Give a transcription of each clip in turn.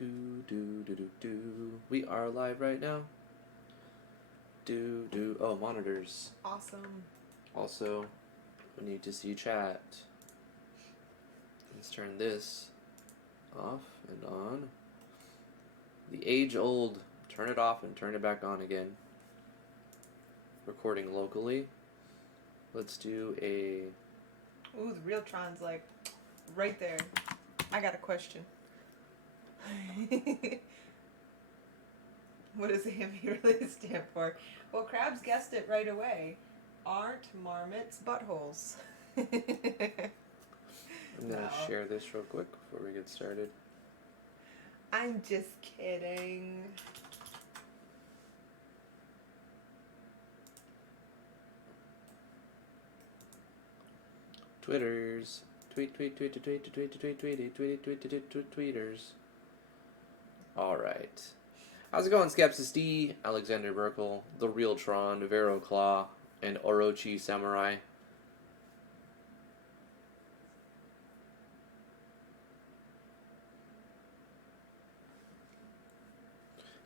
We are live right now. Oh, monitors. Awesome. Also, we need to see chat. Let's turn this off and on. The age-old turn it off and turn it back on again. Recording locally. Let's do a... Ooh, the Realtron's like right there. I got a question. What does AME really stand for? Well, Krabs guessed it right away. Aren't marmots buttholes? I'm going to share this real quick before we get started. I'm just kidding. Twitters. Tweeters. Alright. How's it going, Skepsis D, Alexander Burkle, The Real Tron, Vero Claw, and Orochi Samurai?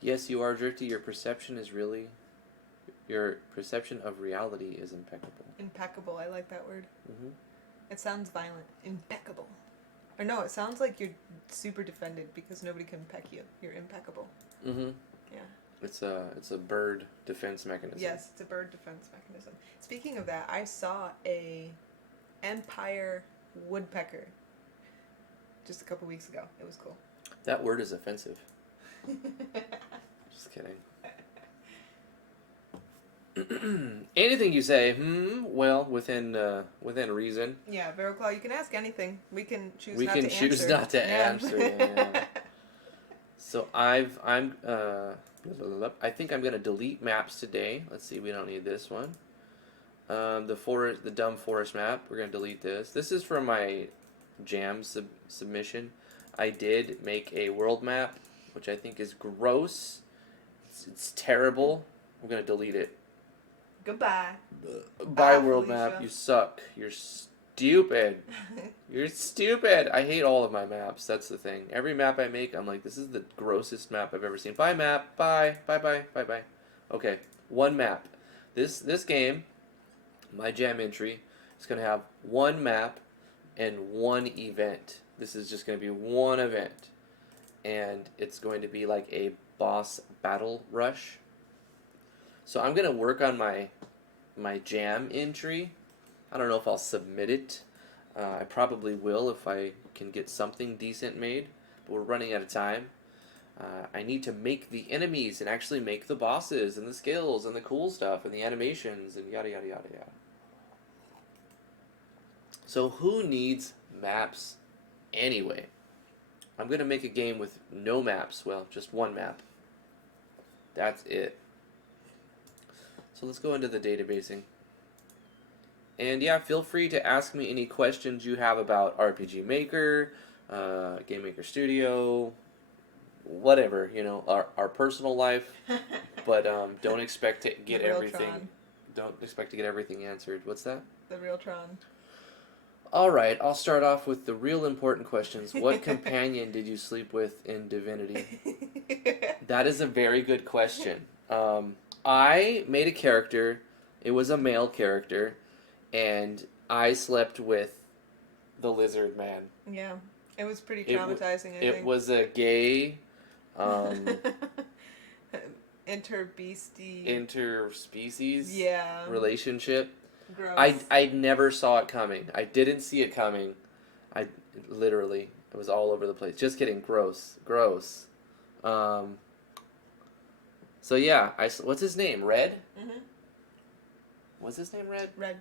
Yes, you are, Jerty. Your perception of reality is impeccable. Impeccable. I like that word. Mm-hmm. It sounds violent. Impeccable. Or no, it sounds like you're super defended because nobody can peck you. You're impeccable. Mm-hmm. Yeah. It's a bird defense mechanism. Yes, it's a bird defense mechanism. Speaking of that, I saw a empire woodpecker just a couple weeks ago. It was cool. That word is offensive. Just kidding. Anything you say, well, within reason. Yeah, Veroclaw, you can ask anything. We can choose not to answer. We can choose not to answer. Yeah. So I think I'm gonna delete maps today. Let's see, we don't need this one. The dumb forest map. We're gonna delete this. This is from my jam submission. I did make a world map, which I think is gross. It's terrible. I'm gonna delete it. Goodbye. Bye, world map. You suck. You're stupid. You're stupid. I hate all of my maps. That's the thing. Every map I make, I'm like, this is the grossest map I've ever seen. Bye, map. Bye. Bye. Okay, one map. This game, my jam entry, is going to have one map and one event. This is just going to be one event. And it's going to be like a boss battle rush. So I'm going to work on my jam entry. I don't know if I'll submit it. I probably will if I can get something decent made. But we're running out of time. I need to make the enemies and actually make the bosses and the skills and the cool stuff and the animations and yada yada yada yada. So who needs maps anyway? I'm going to make a game with no maps. Well, just one map. That's it. So let's go into the databasing. And yeah, feel free to ask me any questions you have about RPG Maker, Game Maker Studio, whatever, our personal life. But don't expect to get everything. Don't expect to get everything answered. What's that? The Realtron. All right, I'll start off with the real important questions. What companion did you sleep with in Divinity? That is a very good question. I made a character. It was a male character, and I slept with the lizard man. Yeah, it was pretty traumatizing. It was a gay, interspecies relationship. Gross. I never saw it coming. I didn't see it coming. It was all over the place. Just kidding. Gross. So yeah, what's his name? Red? Mm-hmm. What's his name? Red? Red.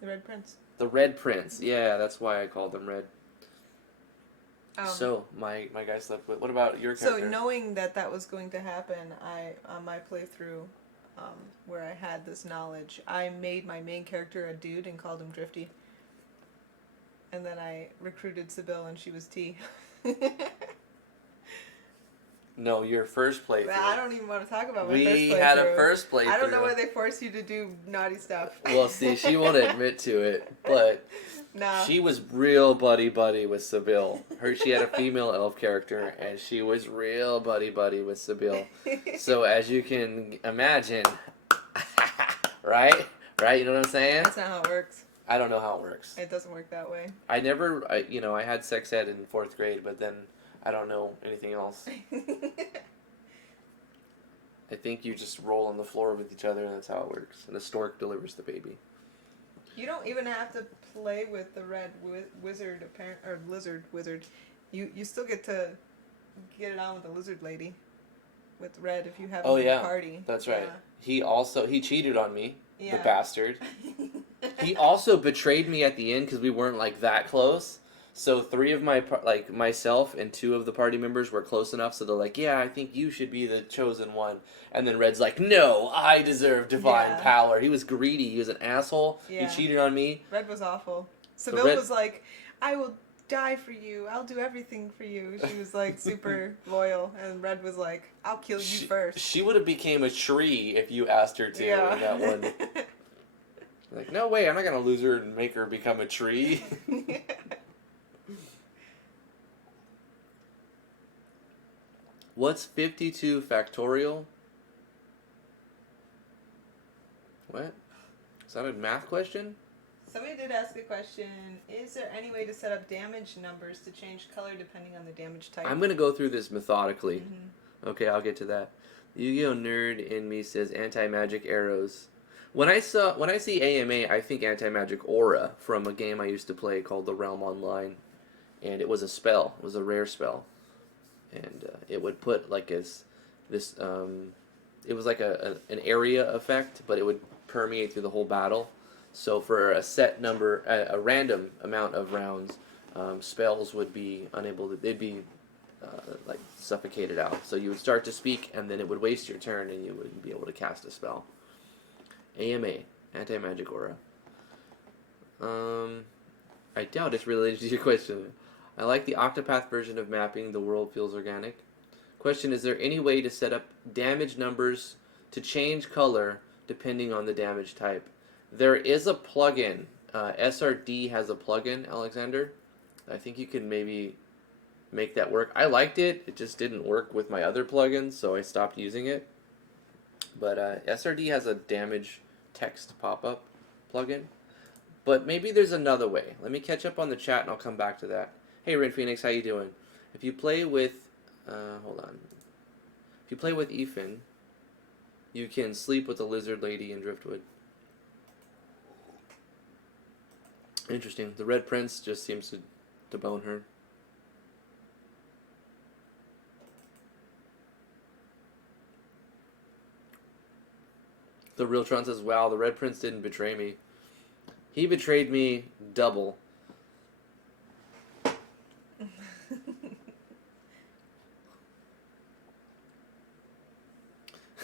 The Red Prince. The Red Prince. Yeah, that's why I called him Red. So my guy slept with. What about your character? So knowing that was going to happen, on my playthrough, where I had this knowledge, I made my main character a dude and called him Drifty. And then I recruited Sybil and she was T. No, your first playthrough. I don't even want to talk about my first We playthrough. had a first playthrough. I don't know why they force you to do naughty stuff. Well, see, she won't admit to it, but no. she was real buddy-buddy with Sybil. She had a female elf character, and she was real buddy-buddy with Sybil. So, as you can imagine, right? Right? You know what I'm saying? That's not how it works. I don't know how it works. It doesn't work that way. I had sex ed in 4th grade, but then I don't know anything else. I think you just roll on the floor with each other, and that's how it works. And the stork delivers the baby. You don't even have to play with the red wizard, or lizard wizard. You still get to get it on with the lizard lady. With red, if you have a party. That's right. He cheated on me, yeah. the bastard. He also betrayed me at the end because we weren't like that close. So 3 of myself and 2 of the party members were close enough, so they're like, yeah, I think you should be the chosen one. And then Red's like, no, I deserve divine power. He was greedy. He was an asshole. Yeah. He cheated on me. Red was awful. Sybil was like, I will die for you. I'll do everything for you. She was like super loyal. And Red was like, I'll kill you first. She would have became a tree if you asked her to in that one. Like, no way, I'm not going to lose her and make her become a tree. What's 52 factorial? What? Is that a math question? Somebody did ask a question. Is there any way to set up damage numbers to change color depending on the damage type? I'm going to go through this methodically. Mm-hmm. Okay, I'll get to that. Yu-Gi-Oh! Nerd in me says anti-magic arrows. When I see AMA, I think anti-magic aura from a game I used to play called The Realm Online. And it was a spell. It was a rare spell. And it would put like it was like an area effect, but it would permeate through the whole battle. So for a set number, a random amount of rounds, spells would be they'd be like suffocated out. So you would start to speak, and then it would waste your turn, and you wouldn't be able to cast a spell. AMA, anti-magic aura. I doubt it's related to your question. I like the Octopath version of mapping. The world feels organic. Question, is there any way to set up damage numbers to change color depending on the damage type? There is a plugin. SRD has a plugin, Alexander. I think you can maybe make that work. I liked it. It just didn't work with my other plugins, so I stopped using it. But SRD has a damage text pop-up plugin. But maybe there's another way. Let me catch up on the chat and I'll come back to that. Hey, Red Phoenix, how you doing? If you play with, hold on. If you play with Ethan, you can sleep with the lizard lady in Driftwood. Interesting. The Red Prince just seems to bone her. The Real Tron says, wow, the Red Prince didn't betray me. He betrayed me double.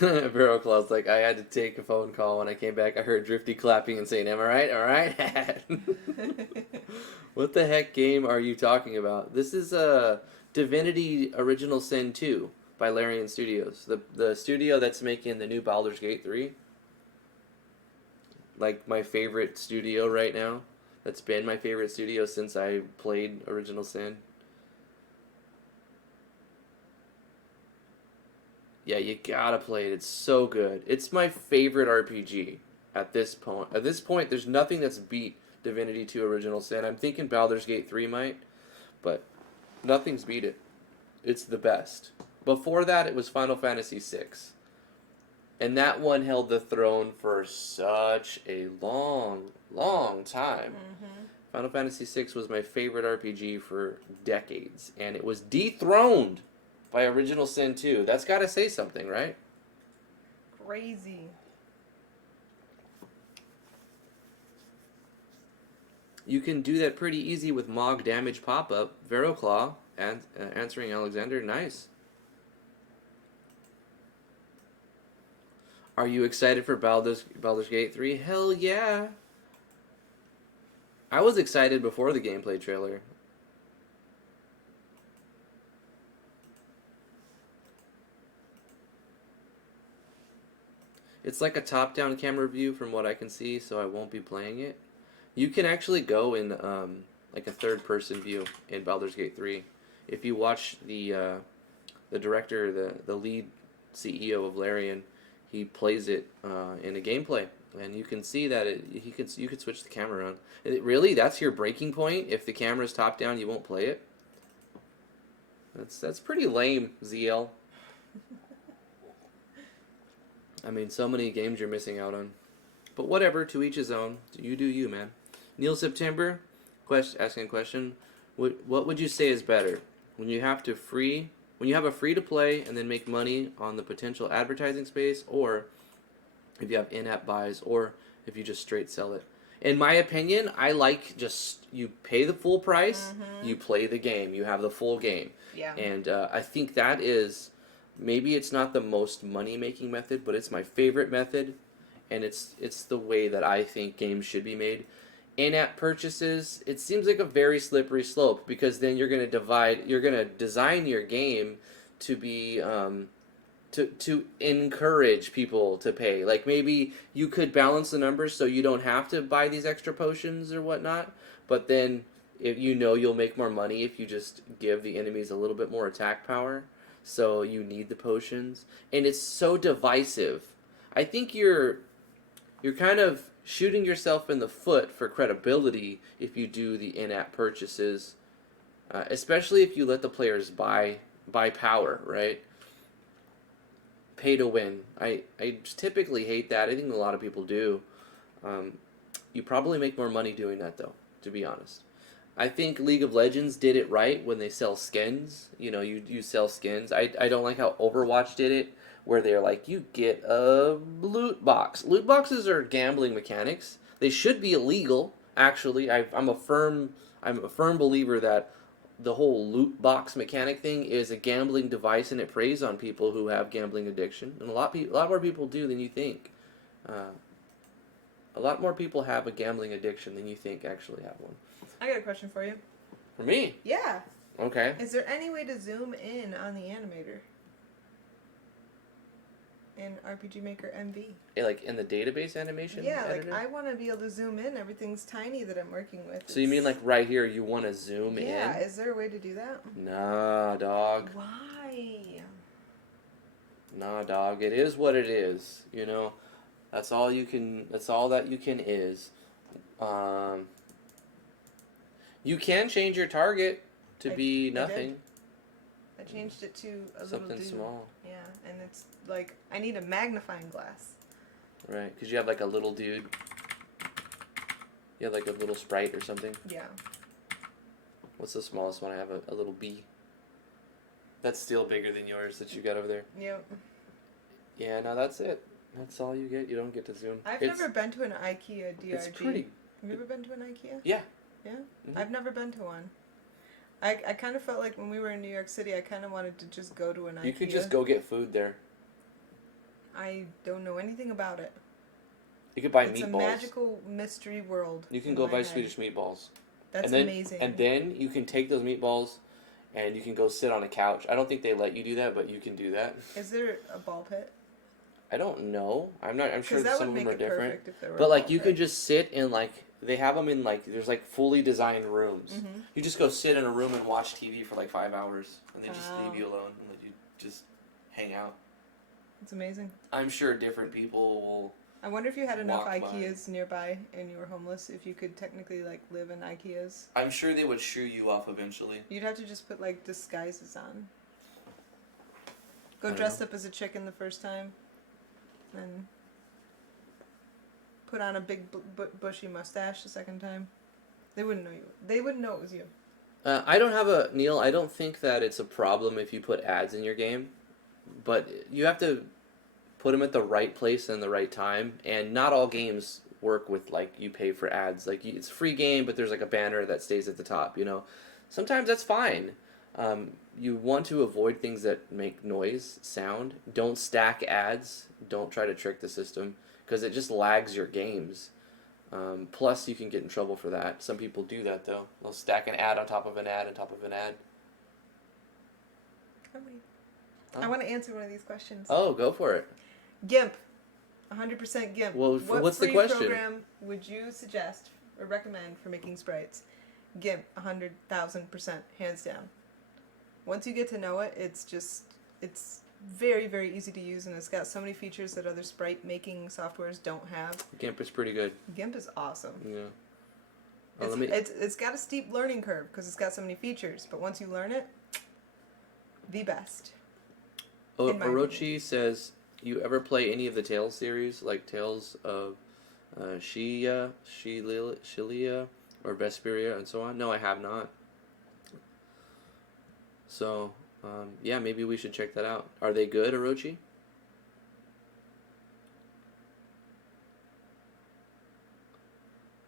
Veroclaw's like, I had to take a phone call. When I came back, I heard Drifty clapping and saying, am I right? All right? What the heck game are you talking about? This is Divinity Original Sin 2 by Larian Studios. The studio that's making the new Baldur's Gate 3. Like, my favorite studio right now. That's been my favorite studio since I played Original Sin. Yeah, you gotta play it. It's so good. It's my favorite RPG at this point. At this point, there's nothing that's beat Divinity 2 Original Sin. I'm thinking Baldur's Gate 3 might, but nothing's beat it. It's the best. Before that, it was Final Fantasy 6. And that one held the throne for such a long, long time. Mm-hmm. Final Fantasy 6 was my favorite RPG for decades, and it was dethroned by Original Sin 2. That's got to say something, right? Crazy. You can do that pretty easy with Mog Damage Pop-Up. Veroclaw, and answering Alexander, nice. Are you excited for Baldur's Gate 3? Hell yeah. I was excited before the gameplay trailer. It's like a top-down camera view from what I can see, so I won't be playing it. You can actually go in like a third-person view in Baldur's Gate 3. If you watch the director, the lead CEO of Larian, he plays it in a gameplay, and you can see that you could switch the camera on. Really, that's your breaking point. If the camera's top down, you won't play it. That's pretty lame, ZL. I mean, so many games you're missing out on. But whatever, to each his own. You do you, man. Neil September, asking a question. What would you say is better? When you have a free to play and then make money on the potential advertising space, or if you have in-app buys, or if you just straight sell it. In my opinion, I like just you pay the full price, you play the game, you have the full game. Yeah. And I think that is, maybe it's not the most money-making method, but it's my favorite method, and it's the way that I think games should be made. In-app purchases, it seems like a very slippery slope, because then you're going to design your game to be to encourage people to pay. Like, maybe you could balance the numbers so you don't have to buy these extra potions or whatnot, but then if you'll make more money if you just give the enemies a little bit more attack power, so you need the potions. And it's so divisive. I think you're kind of shooting yourself in the foot for credibility if you do the in-app purchases, especially if you let the players buy power, right? Pay to win. I typically hate that. I think a lot of people do. You probably make more money doing that, though, to be honest. I think League of Legends did it right when they sell skins. You sell skins. I don't like how Overwatch did it, where they're like, you get a loot box. Loot boxes are gambling mechanics. They should be illegal, actually. I'm a firm believer that the whole loot box mechanic thing is a gambling device, and it preys on people who have gambling addiction. And a lot more people do than you think. A lot more people have a gambling addiction than you think actually have one. I got a question for you. For me? Yeah. Okay. Is there any way to zoom in on the animator in RPG Maker MV? Like in the database animation? Yeah, editor? like I want to be able to zoom in. Everything's tiny that I'm working with. So you mean like right here you want to zoom in? Yeah, is there a way to do that? Nah, dog. Why? Nah, dog. It is what it is. That's all that you can is. You can change your target to be nothing. I changed it to a something little dude. Small. Yeah, and it's like I need a magnifying glass. Right, because you have like a little dude. You have like a little sprite or something. Yeah. What's the smallest one? I have a little bee. That's still bigger than yours that you got over there. Yep. Yeah, no, that's it. That's all you get. You don't get to zoom. I've never been to an IKEA DRG. It's pretty. Have you ever been to an IKEA? Yeah. Yeah? Mm-hmm. I've never been to one. I kind of felt like when we were in New York City, I kind of wanted to just go to an IKEA. You could just go get food there. I don't know anything about it. You could buy it's meatballs. It's a magical mystery world. You can go buy Swedish meatballs. That's amazing. And then you can take those meatballs and you can go sit on a couch. I don't think they let you do that, but you can do that. Is there a ball pit? I don't know. I'm sure that some would of them make are it different. Perfect if there were But a like ball you pit. could just sit in like they have them in like there's like fully designed rooms. Mm-hmm. You just go sit in a room and watch TV for like 5 hours, and they just leave you alone and let you just hang out. It's amazing. I'm sure different people will. I wonder if you had enough walk IKEAs nearby and you were homeless, if you could technically like live in IKEAs. I'm sure they would shoo you off eventually. You'd have to just put like disguises on. Go dressed up as a chicken the first time, then put on a big bushy mustache the second time. They wouldn't know you. They wouldn't know it was you. I don't think that it's a problem if you put ads in your game, but you have to put them at the right place and the right time, and not all games work with like you pay for ads. Like it's a free game, but there's like a banner that stays at the top. Sometimes that's fine. You want to avoid things that make noise, sound. Don't stack ads. Don't try to trick the system because it just lags your games. Plus, you can get in trouble for that. Some people do that though. They'll stack an ad on top of an ad on top of an ad. I want to answer one of these questions. Oh, go for it. GIMP. 100% GIMP. Well, What what's the free question? program would you suggest or recommend for making sprites? GIMP, 100,000%, hands down. Once you get to know it, it's very, very easy to use, and it's got so many features that other sprite making softwares don't have. GIMP is pretty good. GIMP is awesome. Yeah. It's got a steep learning curve because it's got so many features, but once you learn it, the best. Orochi says, you ever play any of the Tales series, like Tales of Shilia, or Vesperia, and so on? No, I have not. So, yeah, maybe we should check that out. Are they good, Orochi?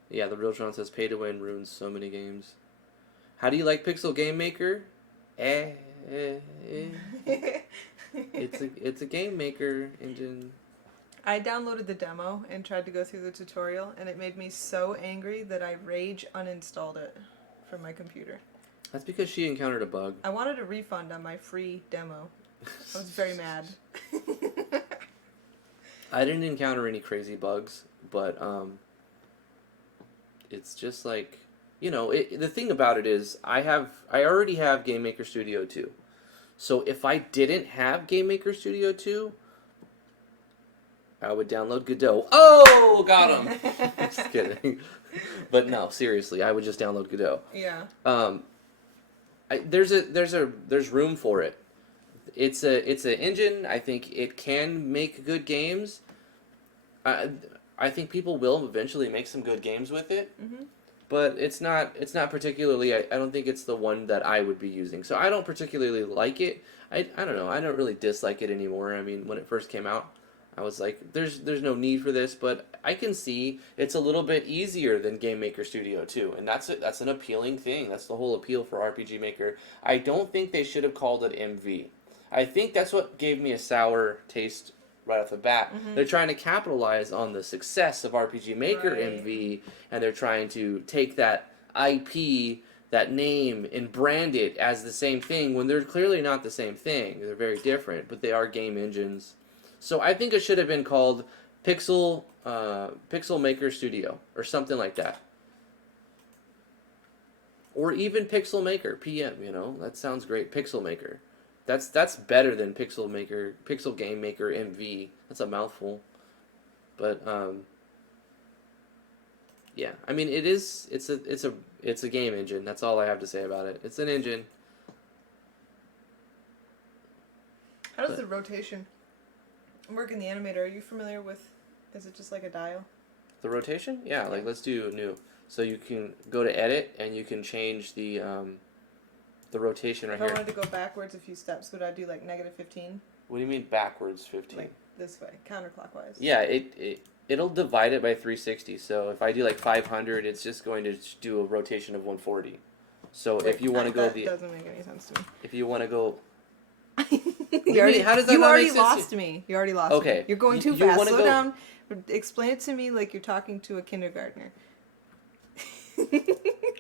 Yeah, the Realtron says, pay to win ruins so many games. How do you like Pixel Game Maker? It's a game maker engine. I downloaded the demo and tried to go through the tutorial, and it made me so angry that I rage uninstalled it from my computer. That's because she encountered a bug. I wanted a refund on my free demo. I was very mad. I didn't encounter any crazy bugs, but it's just like, the thing about it is I already have Game Maker Studio 2. So if I didn't have Game Maker Studio 2, I would download Godot. Oh, got him. Just kidding. But no, seriously, I would just download Godot. Yeah. There's room for it. It's an engine. I think it can make good games. I think people will eventually make some good games with it. Mm-hmm. But it's not particularly, I don't think it's the one that I would be using. So I don't particularly like it. I don't know. I don't really dislike it anymore. I mean, when it first came out, I was like, there's no need for this, but I can see it's a little bit easier than Game Maker Studio 2, and that's an appealing thing. That's the whole appeal for RPG Maker. I don't think they should have called it MV. I think that's what gave me a sour taste right off the bat. Mm-hmm. They're trying to capitalize on the success of RPG Maker MV, and they're trying to take that IP, that name, and brand it as the same thing when they're clearly not the same thing. They're very different, but they are game engines. So I think it should have been called Pixel Maker Studio or something like that. Or even Pixel Maker, PM, that sounds great. Pixel Maker. That's better than Pixel Game Maker MV. That's a mouthful. But yeah, I mean it's a game engine. That's all I have to say about it. It's an engine. How does the rotation work in the animator? Are you familiar with, is it just like a dial? The rotation? Yeah, like let's do new. So you can go to edit and you can change the rotation right here. If I wanted to go backwards a few steps, would I do like -15? What do you mean backwards 15? Like this way, counterclockwise. Yeah, it'll divide it by 360. So if I do like 500, it's just going to do a rotation of 140. So if you want to go that doesn't make any sense to me. If you want to go. How does that not make sense? Lost me. You already lost me. You're going too fast. Slow down. Explain it to me like you're talking to a kindergartner.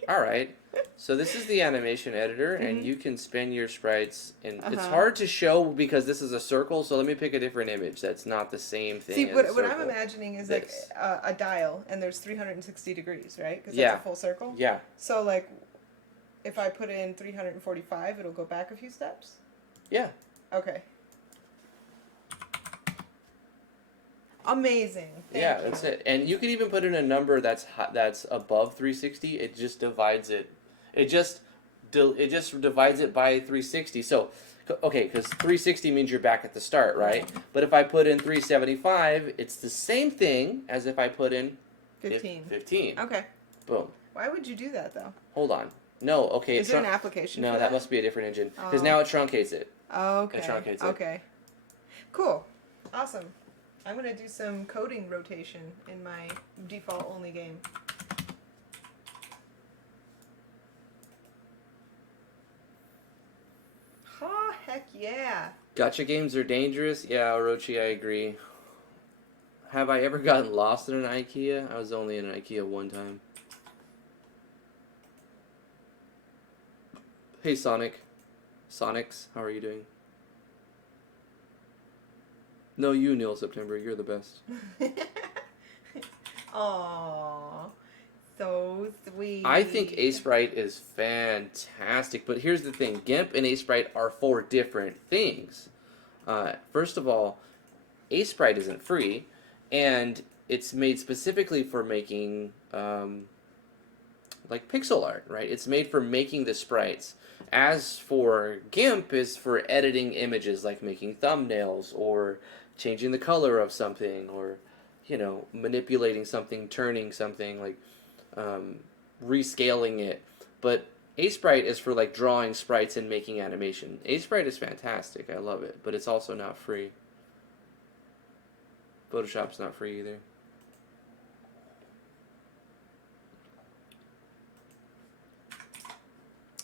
All right. So this is the animation editor, and you can spin your sprites. And it's hard to show because this is a circle, so let me pick a different image that's not the same thing. See, what I'm imagining is like a dial, and there's 360 degrees, right? Because that's a full circle? Yeah. So, like, if I put in 345, it'll go back a few steps? Yeah. Okay. Amazing. Thank you. That's it. And you can even put in a number that's above 360. It just divides it. It just divides it by 360. So, okay, because 360 means you're back at the start, right? But if I put in 375, it's the same thing as if I put in 15. Okay. Boom. Why would you do that, though? Hold on. No, okay. Is there an application for that? No, that must be a different engine. Because now it truncates it. Okay. It truncates it. Okay. Cool. Awesome. I'm going to do some coding rotation in my default only game. Oh, heck yeah. Gacha games are dangerous? Yeah, Orochi, I agree. Have I ever gotten lost in an IKEA? I was only in an IKEA one time. Hey, Sonics, how are you doing? No, you, Neil September. You're the best. Aww. So sweet. I think Ace Bright is fantastic, but here's the thing: GIMP and Ace Bright are 4 different things. First of all, Ace Bright isn't free, and it's made specifically for making like pixel art, right? It's made for making the sprites. As for GIMP, is for editing images, like making thumbnails or changing the color of something, or manipulating something, turning something, like rescaling it. But Sprite is for like drawing sprites and making animation. Sprite is fantastic. I love it, but it's also not free. Photoshop's not free either.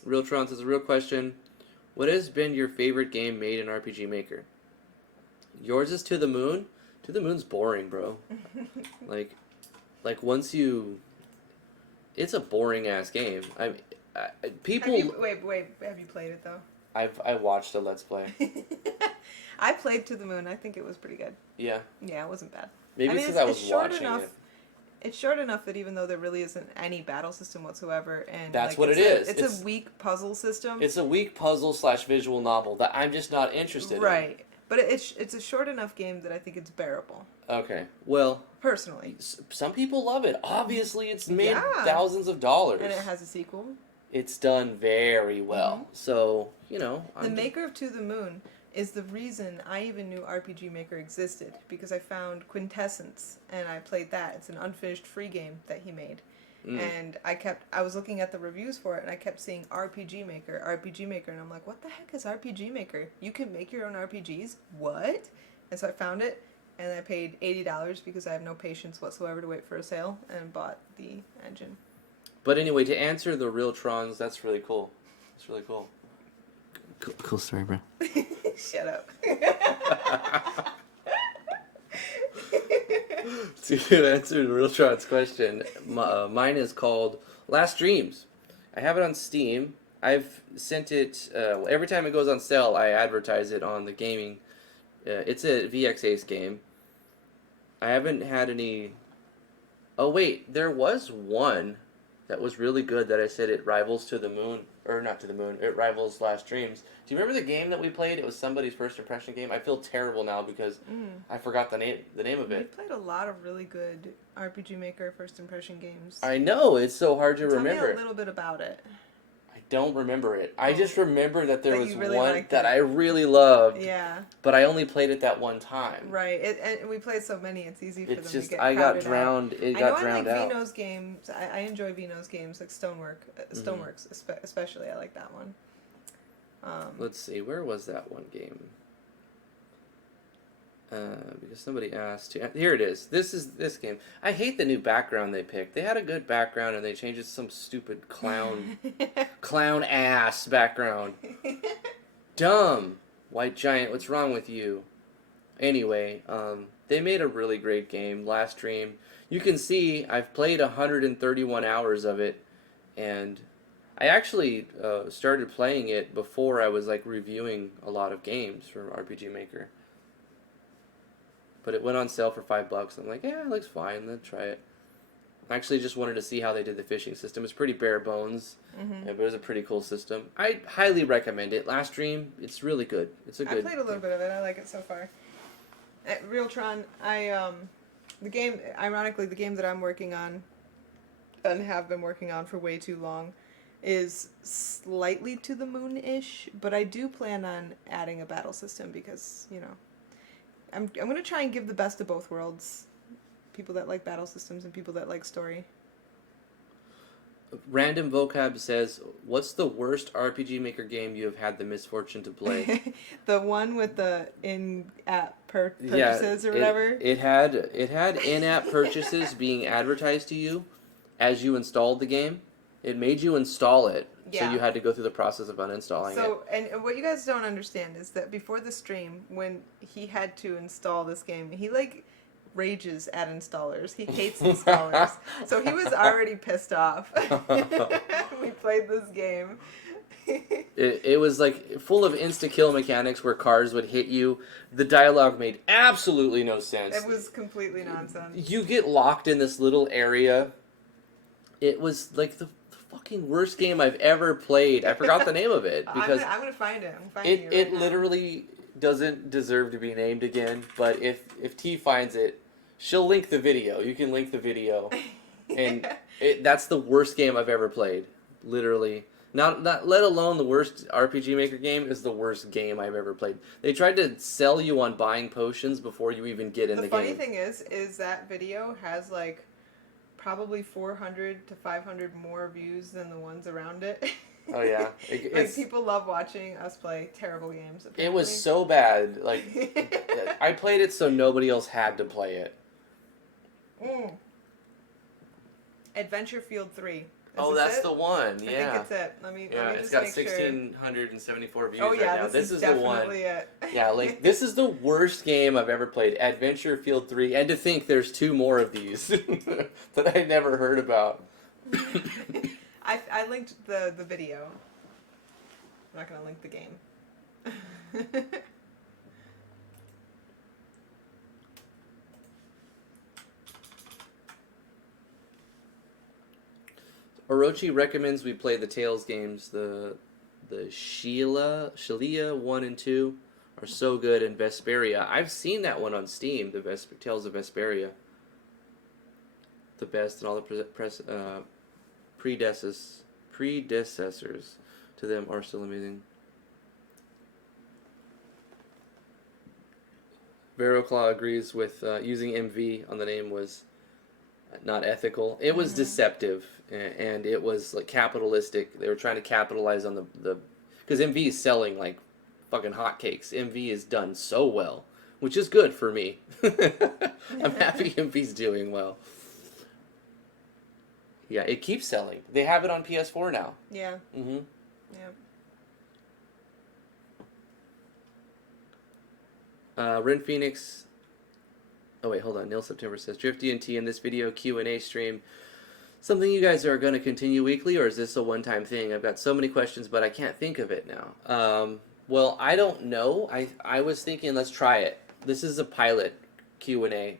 Realtron says, a real question. What has been your favorite game made in RPG Maker? Yours is To the Moon. To the Moon's boring, bro. like once you... It's a boring-ass game. People... Wait. Have you played it, though? I watched a Let's Play. I played To the Moon. I think it was pretty good. Yeah. Yeah, it wasn't bad. Maybe because I was watching it. It's short enough that even though there really isn't any battle system whatsoever, and that's what it is. It's a weak puzzle system. It's a weak puzzle / visual novel that I'm just not interested in. Right. But it's a short enough game that I think it's bearable. Okay. Well, personally, some people love it. Obviously, it's made thousands of dollars. And it has a sequel. It's done very well. Mm-hmm. So, the maker of To the Moon is the reason I even knew RPG Maker existed, because I found Quintessence and I played that. It's an unfinished free game that he made. And I was looking at the reviews for it, and I kept seeing RPG Maker, and I'm like, what the heck is RPG Maker? You can make your own RPGs? What? And so I found it, and I paid $80 because I have no patience whatsoever to wait for a sale, and bought the engine. But anyway, to answer the Realtrons, that's really cool. It's really cool. Cool story, bro. Shut up. To answer Realtron's question, mine is called Last Dreams. I have it on Steam. I've sent it, every time it goes on sale, I advertise it on the gaming. It's a VX Ace game. I haven't had any... Oh, wait, there was one that was really good that I said it rivals To the Moon. Or not To the Moon, it rivals Last Dreams. Do you remember the game that we played? It was somebody's first impression game. I feel terrible now because I forgot the name of it. We played a lot of really good RPG Maker first impression games. I know, it's so hard to remember. Tell me a little bit about it. I don't remember it. I just remember that there was really one that I really loved. Yeah. But I only played it that one time. Right. And we played so many, it's easy for them to get I got drowned. It got drowned out. I like Vino's games. I enjoy Vino's games, like Stoneworks, especially. I like that one. Let's see, where was that one game? Because somebody asked. Here it is. This is this game. I hate the new background they picked. They had a good background and they changed it to some stupid clown ass background. Dumb. White Giant, what's wrong with you? Anyway, they made a really great game. Last Dream. You can see I've played 131 hours of it, and I actually started playing it before I was like reviewing a lot of games for RPG Maker. But it went on sale for $5. I'm like, yeah, it looks fine. Let's try it. I actually just wanted to see how they did the fishing system. It's pretty bare bones, but it was a pretty cool system. I highly recommend it. Last Dream, it's really good. It's a good. I played a little bit of it. I like it so far. At Realtron, the game that I'm working on and have been working on for way too long is slightly To the Moon-ish, but I do plan on adding a battle system because, I'm going to try and give the best of both worlds. People that like battle systems and people that like story. Random Vocab says, what's the worst RPG Maker game you have had the misfortune to play? The one with the in-app purchases or whatever? It had in-app purchases being advertised to you as you installed the game. It made you install it. Yeah. So you had to go through the process of uninstalling it. And what you guys don't understand is that before the stream, when he had to install this game, he rages at installers. He hates installers. So he was already pissed off. We played this game. It was like full of insta-kill mechanics where cars would hit you. The dialogue made absolutely no sense. It was completely nonsense. You get locked in this little area. It was like the fucking worst game I've ever played. I forgot the name of it because I'm gonna find it. I'm finding it. It literally doesn't deserve to be named again. But if T finds it, she'll link the video. You can link the video, and that's the worst game I've ever played. Literally. Not let alone the worst RPG Maker game is the worst game I've ever played. They tried to sell you on buying potions before you even get in the game. The funny thing is that video has like probably 400 to 500 more views than the ones around it. Oh yeah, like people love watching us play terrible games. Apparently. It was so bad. Like I played it so nobody else had to play it. Adventure Field 3. That's the one. Yeah. I think it's it. Let me it's just got make 1,674 views sure. right now. This is the one. it. Yeah, like this is the worst game I've ever played. Adventure Field 3, and to think there's 2 more of these that I never heard about. I linked the video. I'm not gonna link the game. Orochi recommends we play the Tales games. The Shelia 1 and 2 are so good, and Vesperia. I've seen that one on Steam, the Tales of Vesperia. The best, and all the predecessors to them are still amazing. Veroclaw agrees with using MV on the name was not ethical. It was deceptive, and it was like capitalistic. They were trying to capitalize on the because MV is selling like fucking hotcakes. MV is done so well, which is good for me. I'm happy MV's doing well. Yeah, it keeps selling. They have it on PS4 now. Yeah. Mm-hmm. Yeah. Ren Phoenix. Oh wait, hold on. Neil September says, Drifty and T in this video Q&A stream. Something you guys are going to continue weekly, or is this a one-time thing? I've got so many questions, but I can't think of it now. Well, I don't know. I was thinking, let's try it. This is a pilot Q&A.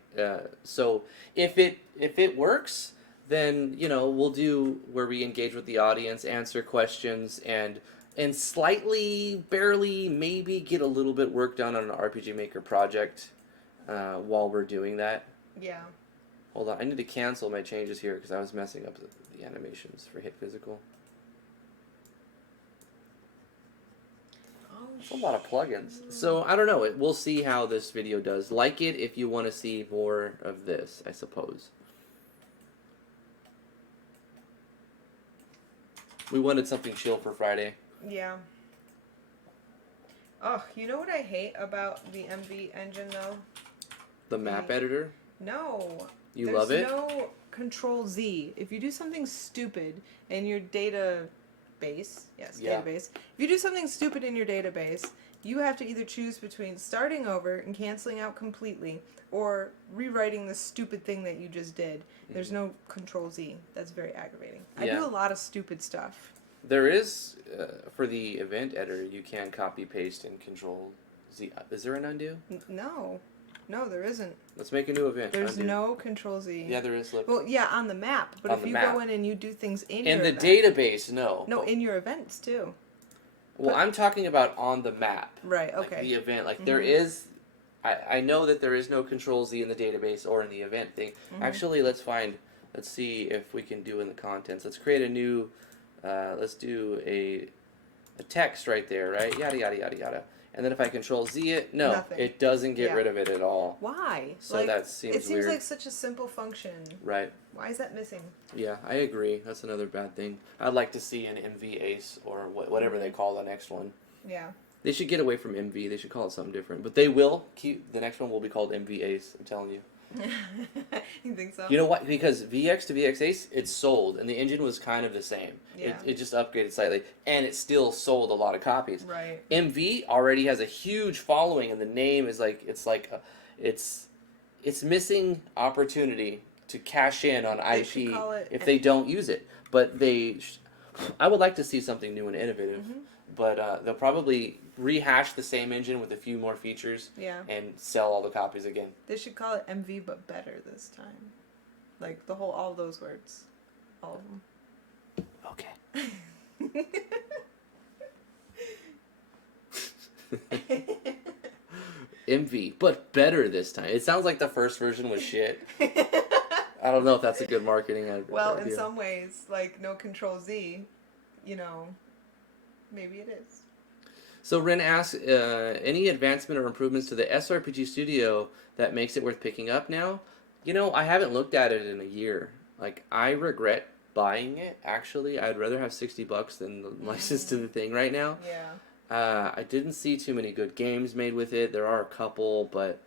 So if it works, then we'll do where we engage with the audience, answer questions, and slightly, barely, maybe get a little bit work done on an RPG Maker project while we're doing that. Yeah. Hold on, I need to cancel my changes here because I was messing up the animations for Hit Physical. It's a lot of plugins. So, I don't know. We'll see how this video does. Like it if you want to see more of this, I suppose. We wanted something chill for Friday. Yeah. Oh, you know what I hate about the MV engine, though? The map editor? No. You love it? There's no Control Z. If you do something stupid in your database, database. If you do something stupid in your database, you have to either choose between starting over and canceling out completely, or rewriting the stupid thing that you just did. There's no Control Z. That's very aggravating. I do a lot of stupid stuff. There is, for the event editor, you can copy paste and Control Z. Is there an undo? No. No, there isn't. Let's make a new event. There's no Control Z. Yeah, there is. Look. Well, yeah, on the map. But if you go in and you do things in your the event, database, no. No, in your events, too. Well, I'm talking about on the map. Right, okay. Like the event. Like, there is... I know that there is no Control Z in the database or in the event thing. Actually, let's see if we can do in the contents. Let's create a new... let's do a text right there, right? Yada, yada, yada, yada. And then if I Control Z it, no, Nothing. It doesn't get rid of it at all. Why? So that seems weird. It seems like such a simple function. Right. Why is that missing? Yeah, I agree. That's another bad thing. I'd like to see an MV Ace or whatever they call the next one. Yeah. They should get away from MV. They should call it something different. But they will keep... The next one will be called MV Ace, I'm telling you. You think so? You know what? Because VX to VX Ace, it's sold, and the engine was kind of the same. Yeah. It just upgraded slightly, and it still sold a lot of copies. Right. MV already has a huge following, and the name is it's missing opportunity to cash in on IP if they don't use it. But they I would like to see something new and innovative, Mm-hmm. but they'll probably rehash the same engine with a few more features Yeah. and sell all the copies again. They should call it MV, but better this time. Like all those words, all Okay. of them. MV, but better this time. It sounds like the first version was shit. I don't know if that's a good marketing idea. Well, in some ways, like no Control Z, maybe it is. So Ren asks, any advancement or improvements to the SRPG Studio that makes it worth picking up now? I haven't looked at it in a year. Like, I regret buying it, actually. I'd rather have $60 than the license to the thing right now. Yeah. I didn't see too many good games made with it. There are a couple, but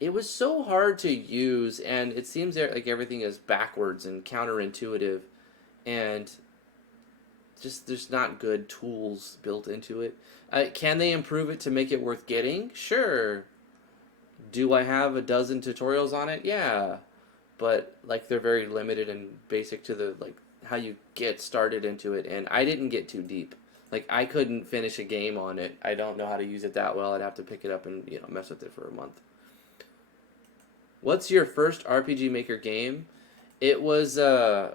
it was so hard to use, and it seems like everything is backwards and counterintuitive, and just there's not good tools built into it. Can they improve it to make it worth getting? Sure. Do I have a dozen tutorials on it? Yeah. But like they're very limited and basic to the how you get started into it, and I didn't get too deep. Like I couldn't finish a game on it. I don't know how to use it that well. I'd have to pick it up and mess with it for a month. What's your first RPG Maker game? It was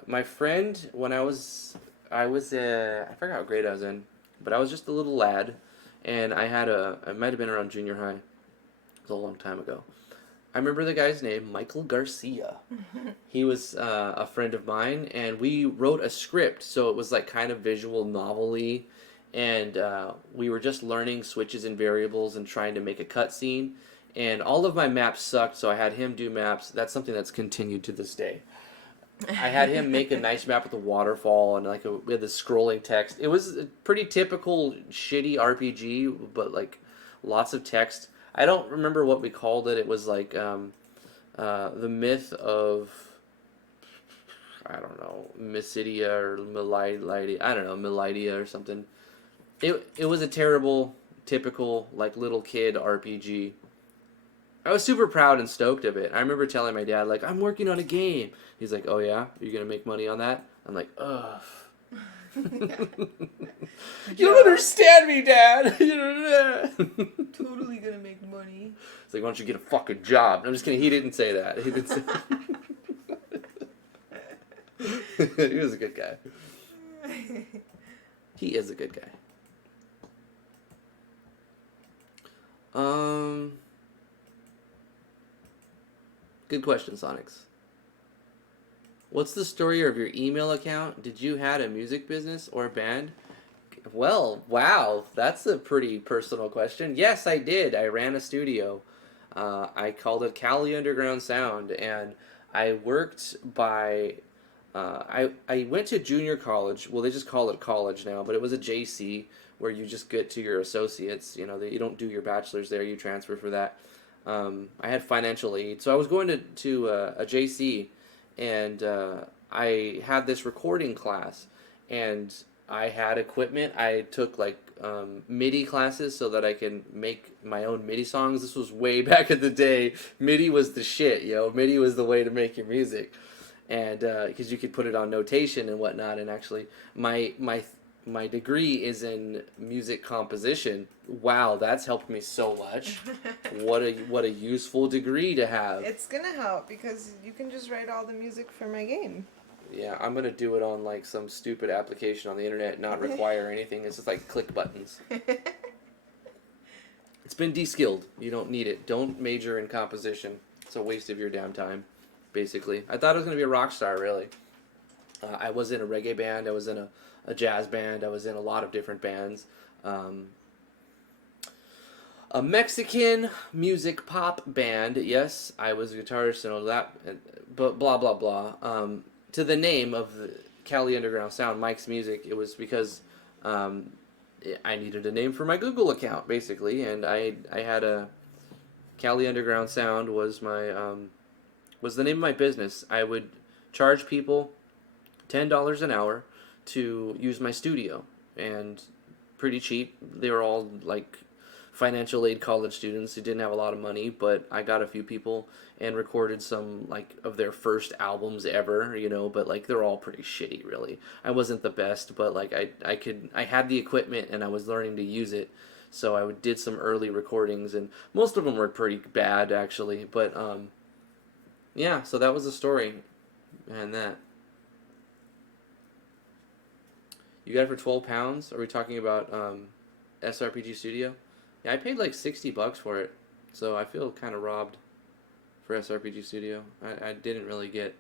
my friend when I forgot what grade I was in, but I was just a little lad, and I might have been around junior high. It was a long time ago. I remember the guy's name, Michael Garcia. He was a friend of mine, and we wrote a script, so it was like kind of visual novel-y, and we were just learning switches and variables and trying to make a cutscene, and all of my maps sucked, so I had him do maps. That's something that's continued to this day. I had him make a nice map with a waterfall and with the scrolling text. It was a pretty typical shitty RPG, but like lots of text. I don't remember what we called it. It was like the myth of, I don't know, Mysidia or Melidia. I don't know, Melidia or something. It was a terrible, typical like little kid RPG. I was super proud and stoked of it. I remember telling my dad, like, I'm working on a game. He's like, oh yeah? You're going to make money on that? I'm like, ugh. You don't understand me, Dad. Totally going to make money. It's like, why don't you get a fucking job? I'm just kidding. He didn't say that. He didn't say He was a good guy. He is a good guy. Good question, Sonics. What's the story of your email account? Did you had a music business or a band? Well, wow, that's a pretty personal question. Yes, I did. I ran a studio. I called it Cali Underground Sound, and I worked by... I went to junior college. Well, they just call it college now, but it was a JC where you just get to your associates. You don't do your bachelor's there. You transfer for that. I had financial aid, so I was going to a JC, and I had this recording class, and I had equipment. I took MIDI classes so that I can make my own MIDI songs. This was way back in the day. MIDI was the shit, MIDI was the way to make your music, and because you could put it on notation and whatnot. And actually, my degree is in music composition. Wow, that's helped me so much. What a useful degree to have. It's gonna help because you can just write all the music for my game. Yeah, I'm gonna do it on some stupid application on the internet, not require anything. It's just click buttons. It's been de-skilled. You don't need it. Don't major in composition. It's a waste of your damn time, basically. I thought I was gonna be a rock star, really. I was in a reggae band. I was in a jazz band. I was in a lot of different bands. A Mexican music pop band. Yes, I was a guitarist and all that. But blah, blah, blah. To the name of the Cali Underground Sound, Mike's Music, it was because I needed a name for my Google account, basically. And I had a... Cali Underground Sound was the name of my business. I would charge people $10 an hour to use my studio, and pretty cheap. They were all financial aid college students who didn't have a lot of money, but I got a few people and recorded some like of their first albums ever, you know, but like they're all pretty shitty really. I wasn't the best, but like I had the equipment and I was learning to use it. So I did some early recordings and most of them were pretty bad actually, but yeah, so that was the story and that. You got it for £12? Are we talking about SRPG Studio? Yeah, I paid like $60 for it, so I feel kind of robbed for SRPG Studio. I didn't really get.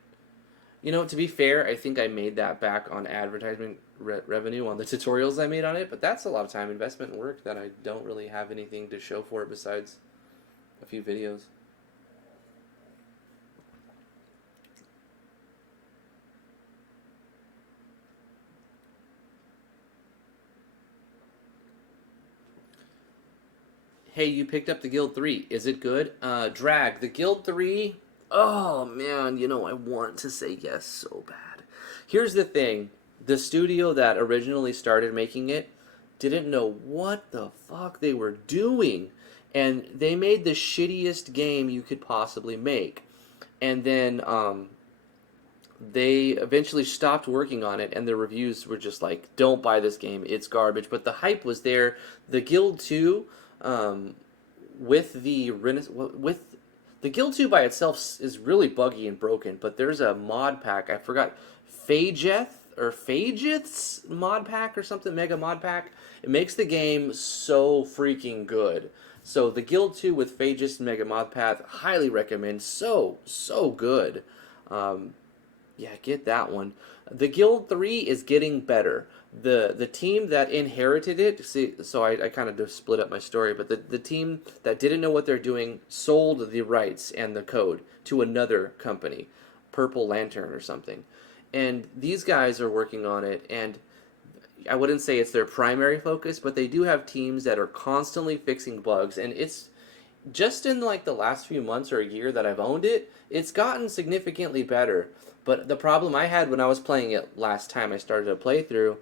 You know, to be fair, I think I made that back on advertisement revenue on the tutorials I made on it, but that's a lot of time investment and work that I don't really have anything to show for it besides a few videos. Hey, you picked up the Guild 3. Is it good? Drag. The Guild 3? Oh, man, you know, I want to say yes so bad. Here's the thing. The studio that originally started making it didn't know what the fuck they were doing. And they made the shittiest game you could possibly make. And then, they eventually stopped working on it, and the reviews were just like, "Don't buy this game; it's garbage." But the hype was there. The Guild 2, with the Guild 2 by itself is really buggy and broken. But there's a mod pack. I forgot Phageth's mod pack or something, mega mod pack. It makes the game so freaking good. So the Guild 2 with Phageth's mega mod pack, highly recommend. So good. Yeah, get that one. The Guild 3 is getting better. The team that inherited it, see, so I kind of just split up my story, but the team that didn't know what they're doing sold the rights and the code to another company, Purple Lantern or something. And these guys are working on it, and I wouldn't say it's their primary focus, but they do have teams that are constantly fixing bugs, and it's just in like the last few months or a year that I've owned it, it's gotten significantly better. But the problem I had when I was playing it last time I started a playthrough,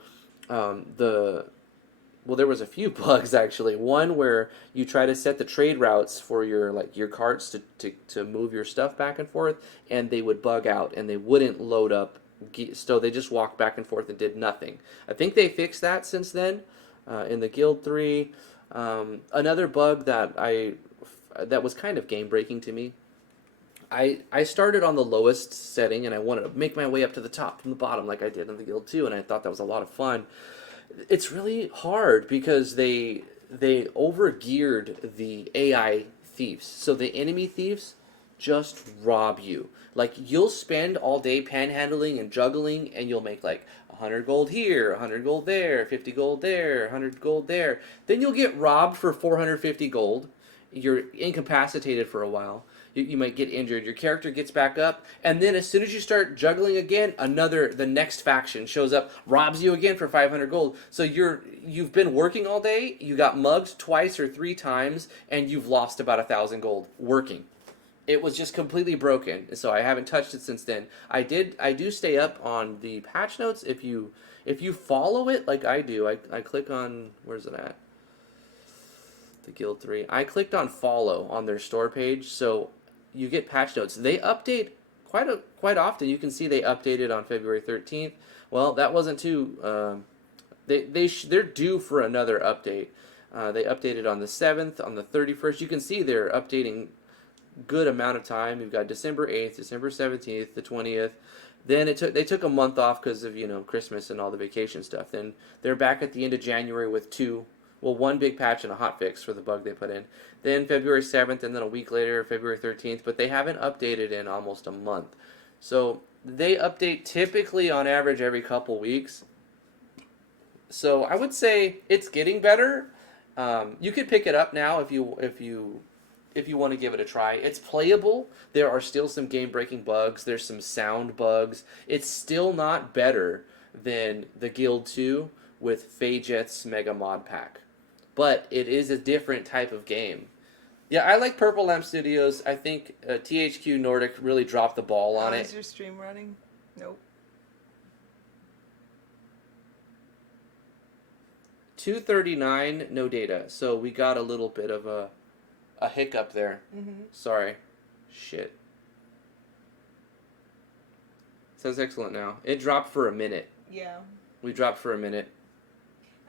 there was a few bugs actually. One where you try to set the trade routes for your carts to move your stuff back and forth, and they would bug out and they wouldn't load up. So they just walked back and forth and did nothing. I think they fixed that since then in the Guild 3. Another bug that was kind of game breaking to me. I started on the lowest setting and I wanted to make my way up to the top from the bottom like I did in the Guild 2, and I thought that was a lot of fun. It's really hard because they overgeared the AI thieves. So the enemy thieves just rob you. Like, you'll spend all day panhandling and juggling, and you'll make like 100 gold here, 100 gold there, 50 gold there, 100 gold there. Then you'll get robbed for 450 gold. You're incapacitated for a while. You might get injured. Your character gets back up, and then as soon as you start juggling again, the next faction shows up, robs you again for 500 gold. So you've been working all day, you got mugged twice or three times, and you've lost about 1,000 gold working. It was just completely broken, so I haven't touched it since then. I do stay up on the patch notes. If you follow it like I do, I click on, where's it at? The Guild 3. I clicked on follow on their store page, so you get patch notes. They update quite often. You can see they updated on February 13th. Well, that wasn't too. They're due for another update. They updated on the 7th, on the 31st. You can see they're updating good amount of time. You've got December 8th, December 17th, the 20th. Then they took a month off because of Christmas and all the vacation stuff. Then they're back at the end of January with one big patch and a hotfix for the bug they put in. Then February 7th, and then a week later, February 13th, but they haven't updated in almost a month. So they update typically on average every couple weeks. So I would say it's getting better. You could pick it up now if you want to give it a try. It's playable. There are still some game-breaking bugs. There's some sound bugs. It's still not better than the Guild 2 with Phageth's Mega Mod Pack. But it is a different type of game. Yeah, I like Purple Lamp Studios. I think THQ Nordic really dropped the ball on it. Is your stream running? Nope. 239, no data. So we got a little bit of a hiccup there. Mm-hmm. Sorry. Shit. Says excellent now. It dropped for a minute. Yeah. We dropped for a minute.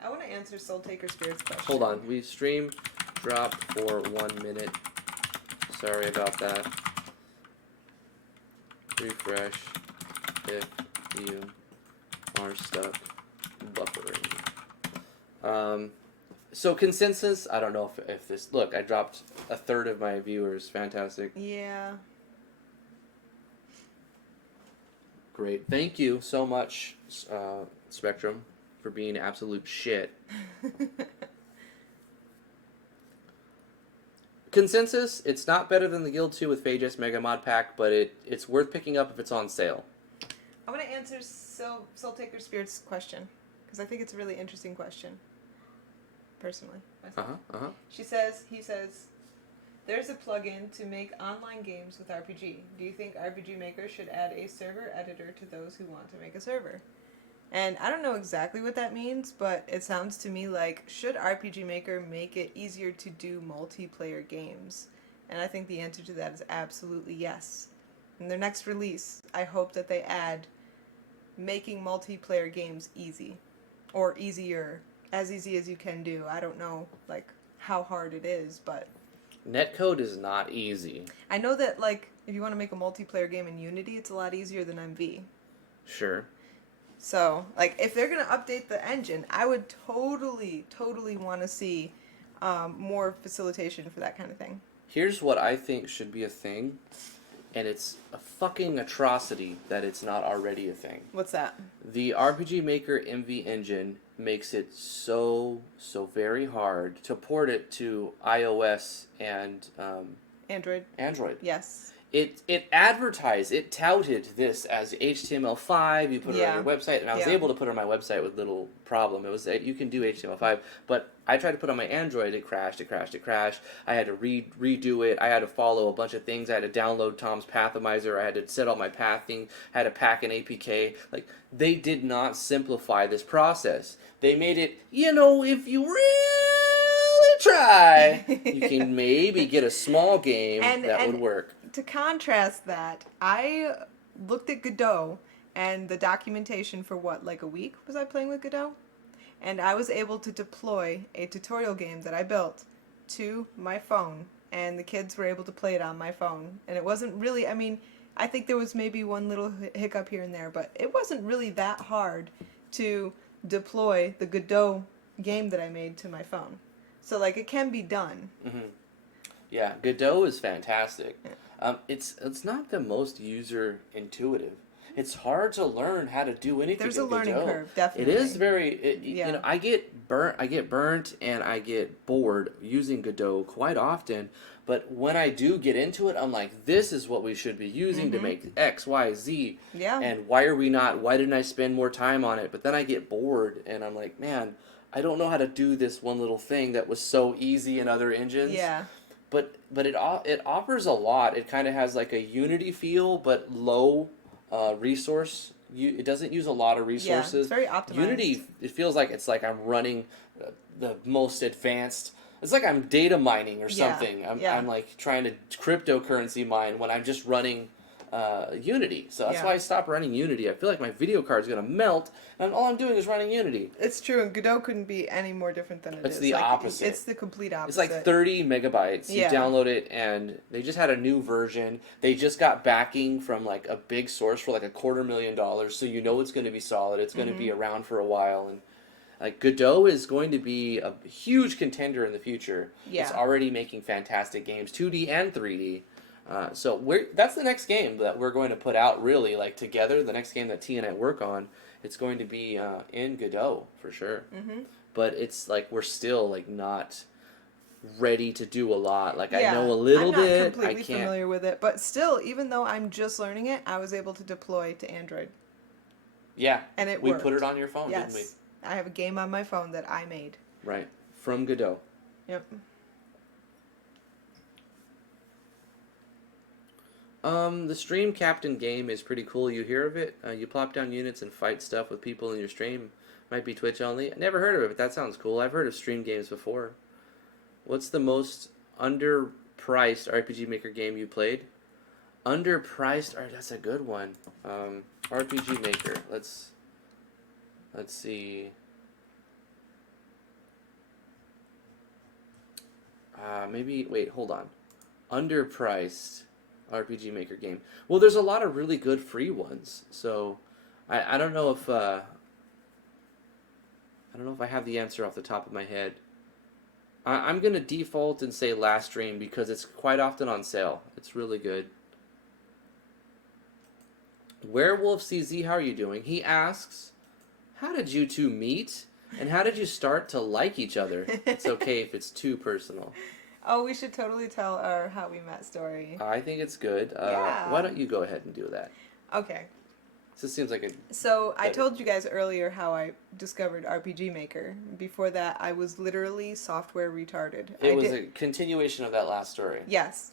I want to answer Soul Taker Spirit's question. Hold on. We stream dropped for 1 minute. Sorry about that. Refresh if you are stuck buffering. So consensus, I don't know if this... Look, I dropped a third of my viewers. Fantastic. Yeah. Great. Thank you so much, Spectrum, for being absolute shit. Consensus, it's not better than the Guild 2 with Phages Mega Mod Pack, but it's worth picking up if it's on sale. I want to answer Soul Taker Spirit's question, because I think it's a really interesting question. Personally, myself. He says, there's a plugin to make online games with RPG. Do you think RPG Maker should add a server editor to those who want to make a server? And I don't know exactly what that means, but it sounds to me like, should RPG Maker make it easier to do multiplayer games? And I think the answer to that is absolutely yes. In their next release, I hope that they add making multiplayer games easy. Or easier. As easy as you can do. I don't know, like, how hard it is, but... Netcode is not easy. I know that, like, if you want to make a multiplayer game in Unity, it's a lot easier than MV. Sure. So, like, if they're going to update the engine, I would totally want to see more facilitation for that kind of thing. Here's what I think should be a thing, and it's a fucking atrocity that it's not already a thing. What's that? The RPG Maker MV engine makes it so very hard to port it to iOS and Android. Yes. It touted this as HTML5. You put it on your website, and I was able to put it on my website with little problem. It was you can do HTML5, but I tried to put it on my Android. It crashed. I had to redo it. I had to follow a bunch of things. I had to download Tom's Pathomizer. I had to set all my pathing. I had to pack an APK. Like, they did not simplify this process. They made it, if you really try, you can maybe get a small game that would work. To contrast that, I looked at Godot and the documentation for like a week was I playing with Godot? And I was able to deploy a tutorial game that I built to my phone, and the kids were able to play it on my phone. And it wasn't really, I think there was maybe one little hiccup here and there, but it wasn't really that hard to deploy the Godot game that I made to my phone. So, like, it can be done. Mm-hmm. Yeah, Godot is fantastic. Yeah. It's not the most user intuitive. It's hard to learn how to do anything. There's a learning curve, definitely. It is very. I get burnt, and I get bored using Godot quite often. But when I do get into it, I'm like, this is what we should be using to make X, Y, Z. Yeah. And why didn't I spend more time on it? But then I get bored, and I'm like, man, I don't know how to do this one little thing that was so easy in other engines. Yeah. But it offers a lot. It kind of has like a Unity feel, but low resource. It doesn't use a lot of resources. Yeah, it's very optimized. Unity, it feels like it's like I'm running the most advanced. It's like I'm data mining or something. I'm like trying to cryptocurrency mine when I'm just running Unity. So that's why I stopped running Unity. I feel like my video card's going to melt, and all I'm doing is running Unity. It's true, and Godot couldn't be any more different than it is. It's the opposite. It's the complete opposite. It's like 30 megabytes. You download it, and they just had a new version. They just got backing from like a big source for like $250,000, so you know it's going to be solid. It's going to be around for a while, and like Godot is going to be a huge contender in the future. Yeah. It's already making fantastic games, 2D and 3D. So that's the next game that we're going to put out, really, like together. The next game that T and I work on, it's going to be in Godot for sure. Mm-hmm. But it's like we're still like not ready to do a lot. Like I know a little bit. I'm not completely familiar with it, but still, even though I'm just learning it, I was able to deploy to Android. Yeah, and it we worked. Put it on your phone, didn't we? I have a game on my phone that I made. Right, from Godot. Yep. The stream captain game is pretty cool. You hear of it? You plop down units and fight stuff with people in your stream. Might be Twitch only. I never heard of it, but that sounds cool. I've heard of stream games before. What's the most underpriced RPG Maker game you played? Underpriced? That's a good one. RPG Maker. Let's see. Maybe, wait, hold on. Underpriced RPG Maker game. Well, there's a lot of really good free ones. So, I don't know if I have the answer off the top of my head. I'm gonna default and say last stream because it's quite often on sale. It's really good. Werewolf CZ, how are you doing? He asks, how did you two meet? And how did you start to like each other? It's okay if it's too personal. Oh, we should totally tell our how we met story. I think it's good. Yeah. Why don't you go ahead and do that? Okay. This seems like a... So, I told you guys earlier how I discovered RPG Maker. Before that, I was literally software retarded. It was a continuation of that last story. Yes.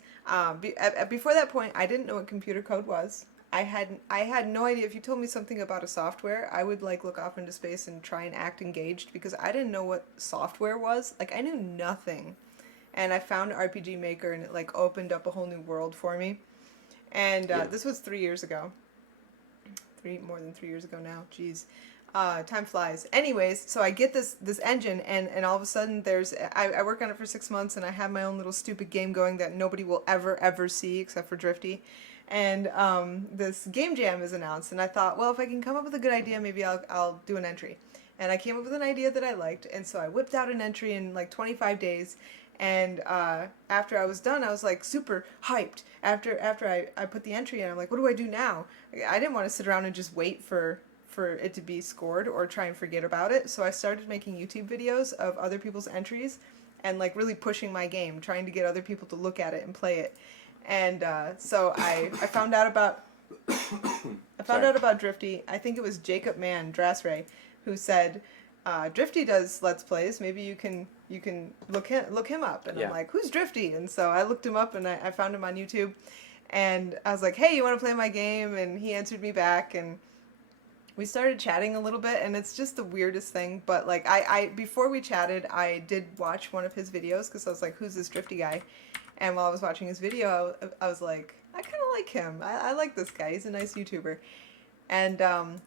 Before that point, I didn't know what computer code was. I had no idea. If you told me something about a software, I would like look off into space and try and act engaged because I didn't know what software was. Like I knew nothing, and I found RPG Maker and it like opened up a whole new world for me. And this was 3 years ago. More than 3 years ago now. Jeez. Time flies. Anyways, so I get this engine and all of a sudden I work on it for 6 months and I have my own little stupid game going that nobody will ever see except for Drifty. And this game jam is announced, and I thought, well, if I can come up with a good idea, maybe I'll do an entry. And I came up with an idea that I liked, and so I whipped out an entry in like 25 days. And after I was done, I was like super hyped. After I put the entry in, I'm like, what do I do now? I didn't want to sit around and just wait for it to be scored or try and forget about it. So I started making YouTube videos of other people's entries and like really pushing my game, trying to get other people to look at it and play it. And so I found out about out about Drifty. I think it was Jacob Mann Drasray who said Drifty does Let's Plays. Maybe you can look him up. And I'm like, who's Drifty? And so I looked him up and I found him on YouTube. And I was like, hey, you want to play my game? And he answered me back and we started chatting a little bit. And it's just the weirdest thing. But like I before we chatted, I did watch one of his videos because I was like, who's this Drifty guy? And while I was watching his video, I was like, I kind of like him. I like this guy. He's a nice YouTuber. And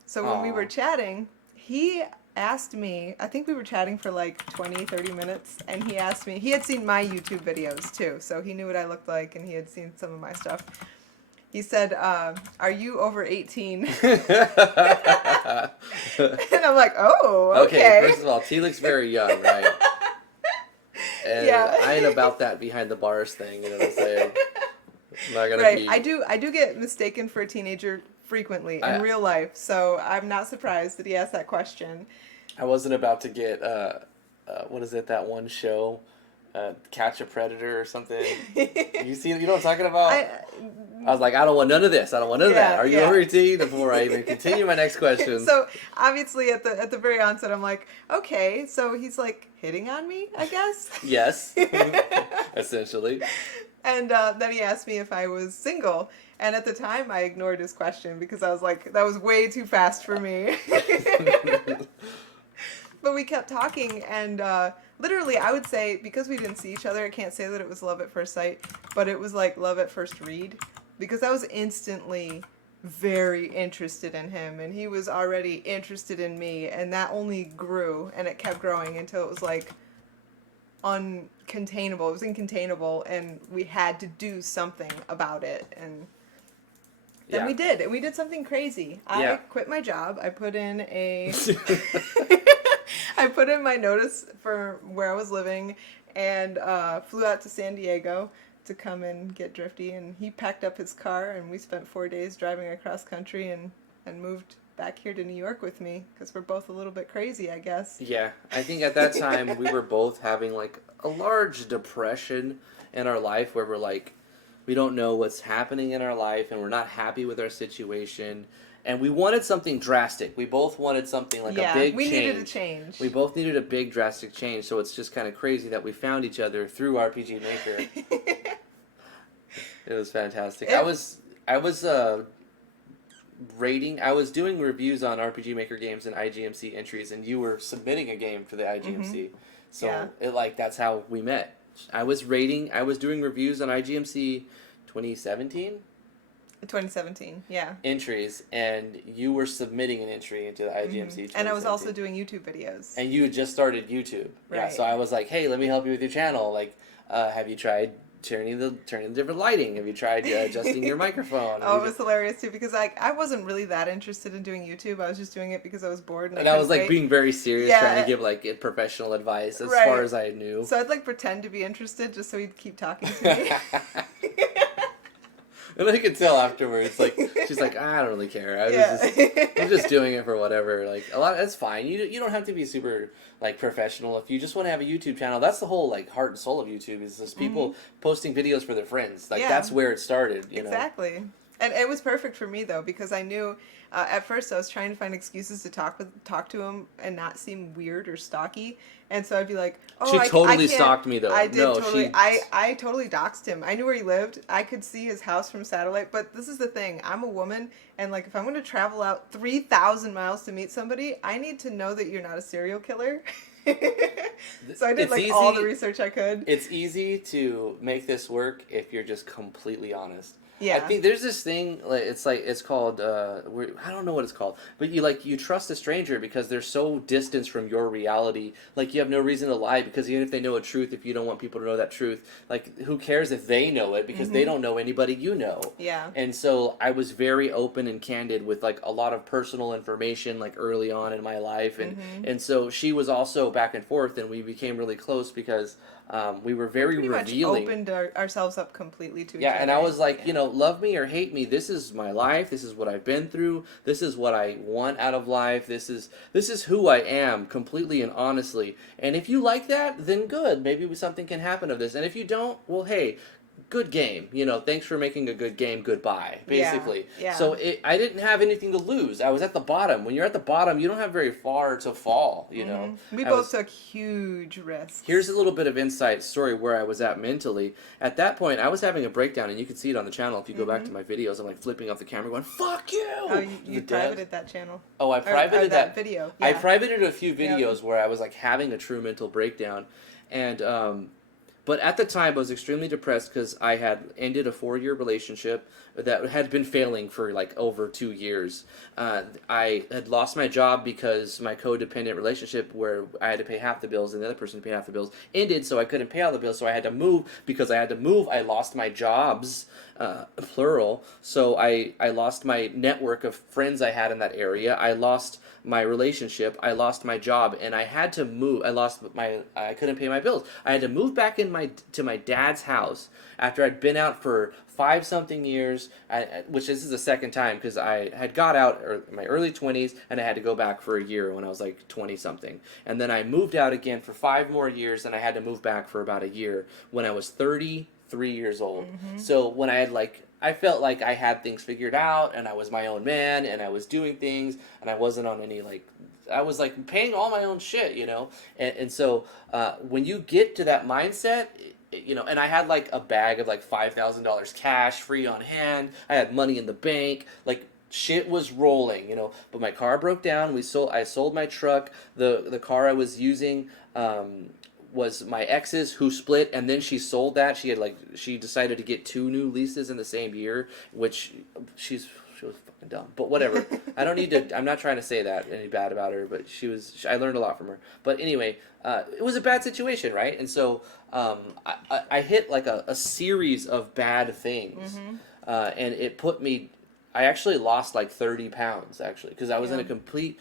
so when we were chatting, he asked me, I think we were chatting for like 20, 30 minutes, and he asked me, he had seen my YouTube videos too, so he knew what I looked like, and he had seen some of my stuff. He said, are you over 18? And I'm like, oh, okay. First of all, T looks very young, right? And yeah. I ain't about that behind the bars thing, you know what I'm saying? I'm not gonna right, be... I do get mistaken for a teenager frequently in real life, so I'm not surprised that he asked that question. I wasn't about to get, what is it, that one show, Catch a Predator or something? You know what I'm talking about? I was like, I don't want none of this. I don't want none of that. Are you over 18? Before I even continue my next question. So obviously at the very onset, I'm like, okay, so he's like hitting on me, I guess? Yes, essentially. And then he asked me if I was single. And at the time, I ignored his question because I was like, that was way too fast for me. But we kept talking, and literally, I would say, because we didn't see each other, I can't say that it was love at first sight, but it was like love at first read. Because I was instantly very interested in him, and he was already interested in me, and that only grew, and it kept growing until it was like uncontainable. It was incontainable, and we had to do something about it, and then we did, and we did something crazy. I quit my job. I put in I put in my notice for where I was living, and flew out to San Diego to come and get Drifty, and he packed up his car, and we spent 4 days driving across country and moved back here to New York with me, because we're both a little bit crazy, I guess. Yeah, I think at that time we were both having like a large depression in our life where we're like, we don't know what's happening in our life and we're not happy with our situation. And we wanted something drastic. We both wanted something like a big change. We needed a change. We both needed a big drastic change, so it's just kind of crazy that we found each other through RPG Maker. It was fantastic. I was rating. I was doing reviews on RPG Maker games and IGMC entries, and you were submitting a game for the IGMC. So that's how we met. I was doing reviews on IGMC 2017. 2017, yeah. Entries, and you were submitting an entry into the IGMC. And I was also doing YouTube videos. And you had just started YouTube. Right. Yeah, so I was like, hey, let me help you with your channel. Like, have you tried turning the different lighting? Have you tried adjusting your microphone? Oh, it was hilarious too, because I wasn't really that interested in doing YouTube. I was just doing it because I was bored. And I was like being very serious, trying to give like professional advice as far as I knew. So I'd like pretend to be interested just so he'd keep talking to me. And I could tell afterwards, like, she's like, I don't really care. I'm just doing it for whatever. Like, that's fine. You don't have to be super, like, professional. If you just want to have a YouTube channel, that's the whole, like, heart and soul of YouTube, is just people posting videos for their friends. Like, that's where it started, you know? Exactly. And it was perfect for me, though, because I knew, at first I was trying to find excuses to talk to him and not seem weird or stocky. And so I'd be like, oh, she totally stalked me, though. I did totally. I totally doxed him. I knew where he lived. I could see his house from satellite. But this is the thing. I'm a woman, and like if I'm going to travel out 3,000 miles to meet somebody, I need to know that you're not a serial killer. So I did all the research I could. It's easy to make this work if you're just completely honest. Yeah. I think there's this thing, it's called, I don't know what it's called, but you trust a stranger because they're so distanced from your reality. Like, you have no reason to lie, because even if they know a truth, if you don't want people to know that truth, like, who cares if they know it, because they don't know anybody you know. Yeah. And so I was very open and candid with, like, a lot of personal information, like, early on in my life. And so she was also back and forth, and we became really close because we were very revealing. Much opened ourselves up completely to each other. Yeah, and I was like, love me or hate me, this is my life, this is what I've been through, this is what I want out of life, this is who I am, completely and honestly. And if you like that, then good, maybe something can happen of this. And if you don't, well, hey, good game, thanks for making a good game, goodbye, basically. Yeah. So I didn't have anything to lose. I was at the bottom. When you're at the bottom, you don't have very far to fall, you know. We both took huge risks. Here's a little bit of insight story where I was at mentally. At that point, I was having a breakdown, and you can see it on the channel if you go back to my videos. I'm like flipping off the camera going, fuck you! Oh, you privated that channel. Oh, I privated that video. Yeah. I privated a few videos where I was like having a true mental breakdown. And but at the time, I was extremely depressed because I had ended a 4-year relationship that had been failing for like over 2 years. I had lost my job because my codependent relationship, where I had to pay half the bills and the other person paid half the bills, ended, so I couldn't pay all the bills, so I had to move. Because I had to move, I lost my jobs, plural, so I lost my network of friends I had in that area. I lost my relationship, I lost my job, and I had to move. I couldn't pay my bills. I had to move back to my dad's house after I'd been out for 5-something years, which this is the second time, because I had got out in my early 20s, and I had to go back for a year when I was like 20-something. And then I moved out again for 5 more years, and I had to move back for about a year when I was 33 years old. So when I felt like I had things figured out, and I was my own man, and I was doing things, and I wasn't on any, I was, paying all my own shit, And so when you get to that mindset, and I had, a bag of, $5,000 cash free on hand. I had money in the bank. Shit was rolling, But my car broke down. I sold my truck. The car I was using was my ex's, who split, and then she sold that. She decided to get 2 new leases in the same year, which she was fucking dumb. But whatever. I'm not trying to say that any bad about her, but I learned a lot from her. But anyway, it was a bad situation, right? And so I hit a series of bad things, and it put me. I actually lost 30 pounds because I was in a complete.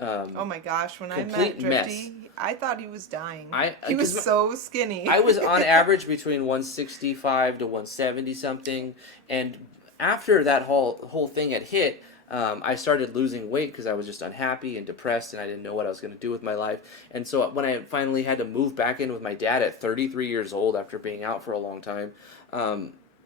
Oh my gosh! When I met Drifty, I thought he was dying. He was so skinny. I was on average between 165 to 170 something, and after that whole thing had hit, I started losing weight because I was just unhappy and depressed, and I didn't know what I was going to do with my life. And so when I finally had to move back in with my dad at 33 years old after being out for a long time,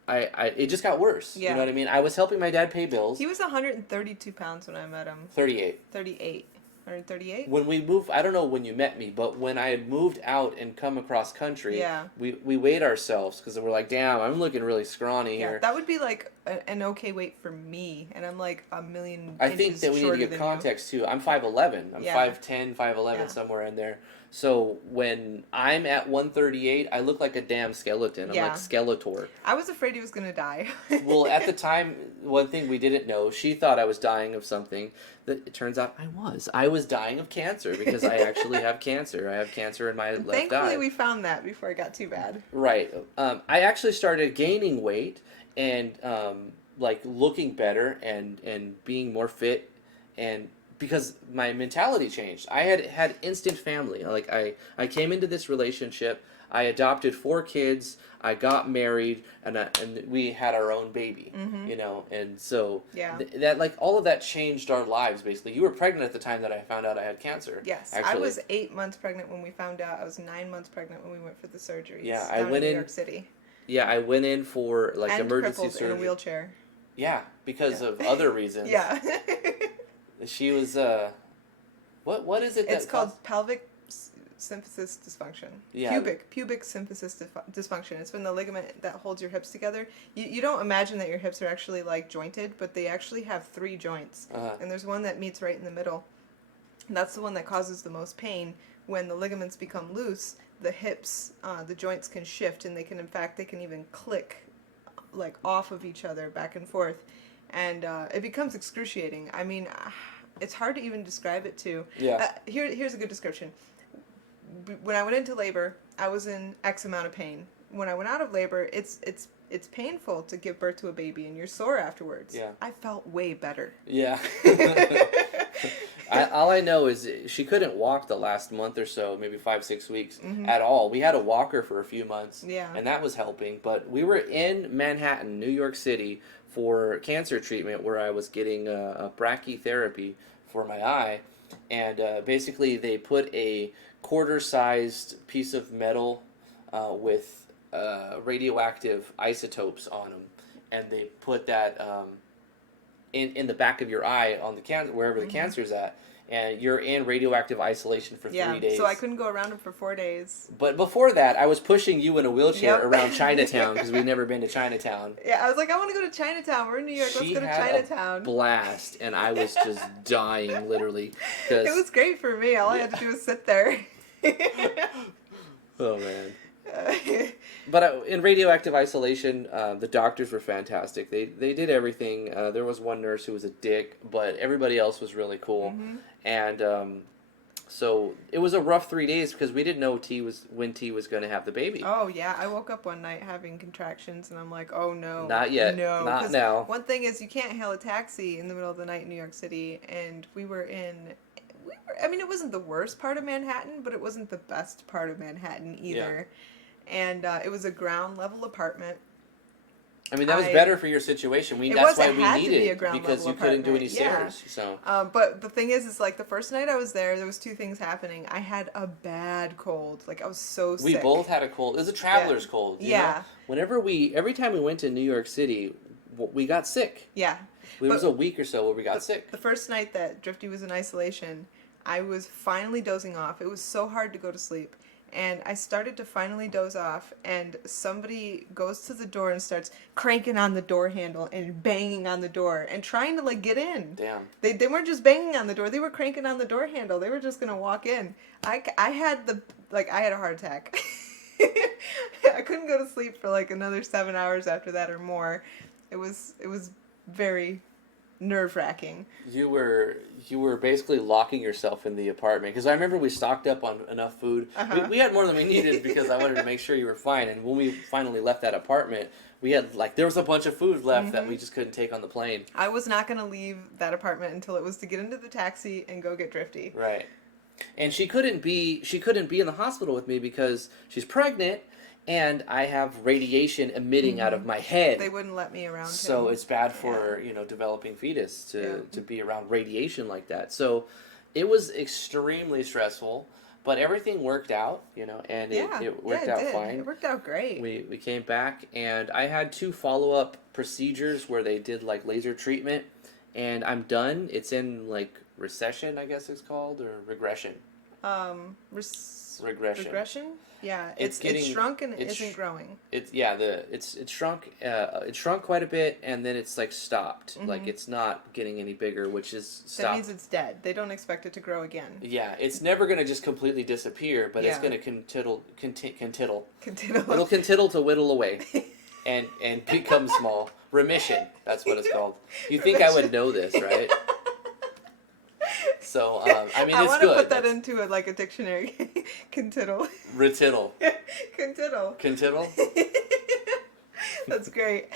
it just got worse. Yeah. You know what I mean? I was helping my dad pay bills. He was 132 pounds when I met him. 38. 38. 138. When we moved, I don't know when you met me, but when I had moved out and come across country, Yeah. we weighed ourselves because we're like, damn, I'm looking really scrawny Yeah, here. that would be like an okay weight for me, and I'm like a million I inches think that we need to shorter give than context too. I'm 5'11". I'm Yeah. 5'10", 5'11", Yeah. somewhere in there. So when I'm at 138, I look like a damn skeleton. I'm Yeah. like Skeletor. I was afraid he was gonna die. Well, at the time, one thing we didn't know, she thought I was dying of something. That it turns out I was. I was dying of cancer because I actually have cancer. I have cancer in my left eye. Thankfully, we found that before it got too bad. Right. I actually started gaining weight and like looking better and being more fit, and because my mentality changed. I had instant family. Like I came into this relationship. I adopted 4 kids. I got married, and we had our own baby. Mm-hmm. You know, and so Yeah. that like all of that changed our lives. Basically, you were pregnant at the time that I found out I had cancer. Yes, actually. I was 8 months pregnant when we found out. I was 9 months pregnant when we went for the surgery. Yeah, I went in New York City. Yeah, I went in for like and emergency crippled surgery. in a wheelchair. Yeah, because of other reasons. Yeah. She was what is it? It's called pelvic symphysis dysfunction. Yeah. Pubic symphysis dysfunction. It's when the ligament that holds your hips together. You don't imagine that your hips are actually like jointed, but they actually have 3 joints, and there's one that meets right in the middle. And that's the one that causes the most pain. When the ligaments become loose, the hips, the joints can shift, and they can even click like off of each other back and forth, and it becomes excruciating. I mean, it's hard to even describe it to. Yeah. Here's a good description. When I went into labor, I was in X amount of pain. When I went out of labor, it's painful to give birth to a baby, and you're sore afterwards. Yeah. I felt way better. Yeah. All I know is she couldn't walk the last month or so, maybe 5-6 weeks at all. We had a walker for a few months, and that was helping. But we were in Manhattan, New York City, for cancer treatment, where I was getting a brachytherapy for my eye, and basically they put a quarter-sized piece of metal with radioactive isotopes on them, and they put that in the back of your eye on the cancer, wherever the cancer's at, and you're in radioactive isolation for 3 days. So I couldn't go around it for 4 days. But before that, I was pushing you in a wheelchair around Chinatown because we'd never been to Chinatown. Yeah, I was like, I want to go to Chinatown. We're in New York. Let's go to Chinatown. A blast, and I was just dying, literally. It was great for me. All I had to do was sit there. Oh, man. But in radioactive isolation, the doctors were fantastic. They did everything. There was one nurse who was a dick, but everybody else was really cool. And so it was a rough 3 days because we didn't know when T was going to have the baby. Oh, yeah. I woke up one night having contractions, and I'm like, oh, no. Not yet. No. Not now. One thing is you can't hail a taxi in the middle of the night in New York City, and it wasn't the worst part of Manhattan, but it wasn't the best part of Manhattan either. Yeah. And it was a ground level apartment. I mean, that was better for your situation. That's why we needed it, because you couldn't do any stairs. So. But the thing is like the first night I was there was 2 things happening. I had a bad cold. Like I was so sick. We both had a cold. It was a traveler's cold. You know? Every time we went to New York City, we got sick. Yeah. There was a week or so where we got sick. The first night that Drifty was in isolation, I was finally dozing off. It was so hard to go to sleep. And I started to finally doze off, and somebody goes to the door and starts cranking on the door handle and banging on the door and trying to, like, get in. Damn. They weren't just banging on the door. They were cranking on the door handle. They were just going to walk in. I had a heart attack. I couldn't go to sleep for, like, another 7 hours after that or more. It was very nerve-wracking. You were basically locking yourself in the apartment, because I remember we stocked up on enough food. We had more than we needed because I wanted to make sure you were fine. And when we finally left that apartment, we had there was a bunch of food left that we just couldn't take on the plane. I was not going to leave that apartment until it was to get into the taxi and go get Drifty. Right. And she couldn't be in the hospital with me because she's pregnant. And I have radiation emitting out of my head. They wouldn't let me around him. So it's bad for, developing fetus to be around radiation like that. So it was extremely stressful, but everything worked out, and it worked out fine. It worked out great. We came back, and I had 2 follow-up procedures where they did, laser treatment, and I'm done. It's in, recession, I guess it's called, or regression. Regression. Regression. Yeah, It's shrunk and it isn't growing. It's shrunk. It shrunk quite a bit, and then it's like stopped. Mm-hmm. Like it's not getting any bigger, which is stopped. That means it's dead. They don't expect it to grow again. Yeah, it's never going to just completely disappear, but it's going to contittle. It'll contittle to whittle away, and become small. Remission. That's what it's called. You think I would know this, right? So, I mean, I it's want good. to put that into like a dictionary. Contittle. Retittle. Contittle. Contittle? That's great.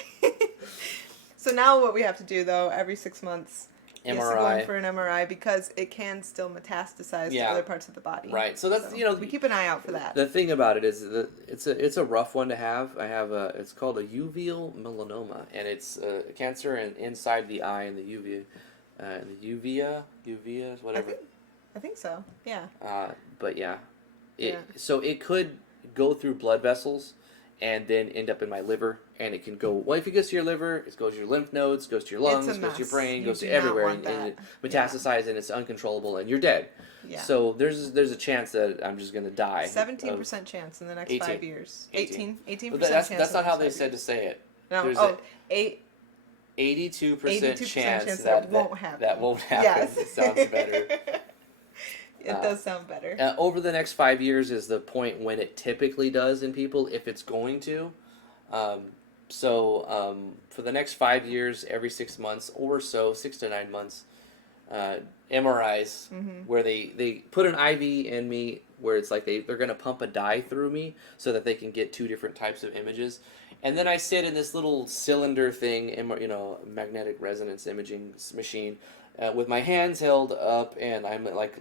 So now what we have to do, though, every 6 months MRI. is to go in for an MRI because it can still metastasize to other parts of the body. Right. So that's, we keep an eye out for that. The thing about it is that it's a rough one to have. I have it's called a uveal melanoma, and it's a cancer inside the eye and the uvea. The uvea, whatever. I think so. Yeah. But yeah, so it could go through blood vessels, and then end up in my liver, and it can go. Well, if it goes to your liver, it goes to your lymph nodes, goes to your lungs, goes to your brain, goes to everywhere, and it metastasizes, and it's uncontrollable, and you're dead. Yeah. So there's a chance that I'm just gonna die. 17% chance in the next 5 years. 18% chance. That's not how they said to say it. No. 82% chance that won't happen. That won't happen. Yes. It sounds better. It does sound better. Over the next 5 years is the point when it typically does in people, if it's going to. For the next 5 years, every 6 months or so, 6 to 9 months, MRIs, where they put an IV in me, where it's like they're going to pump a dye through me so that they can get 2 different types of images. And then I sit in this little cylinder thing, magnetic resonance imaging machine, with my hands held up, and I'm like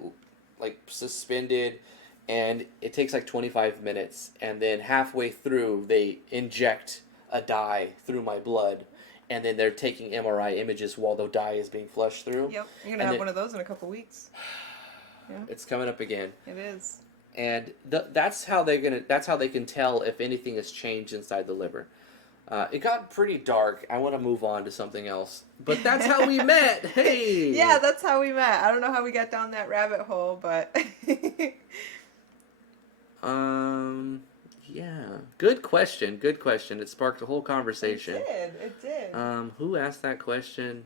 suspended, and it takes like 25 minutes, and then halfway through they inject a dye through my blood, and then they're taking MRI images while the dye is being flushed through. Yep, you're gonna have one of those in a couple weeks. Yeah. It's coming up again. It is. And that's how they can tell if anything has changed inside the liver. It got pretty dark. I want to move on to something else. But that's how we met. Hey. Yeah, that's how we met. I don't know how we got down that rabbit hole, but. Yeah. Good question. It sparked a whole conversation. It did. Who asked that question?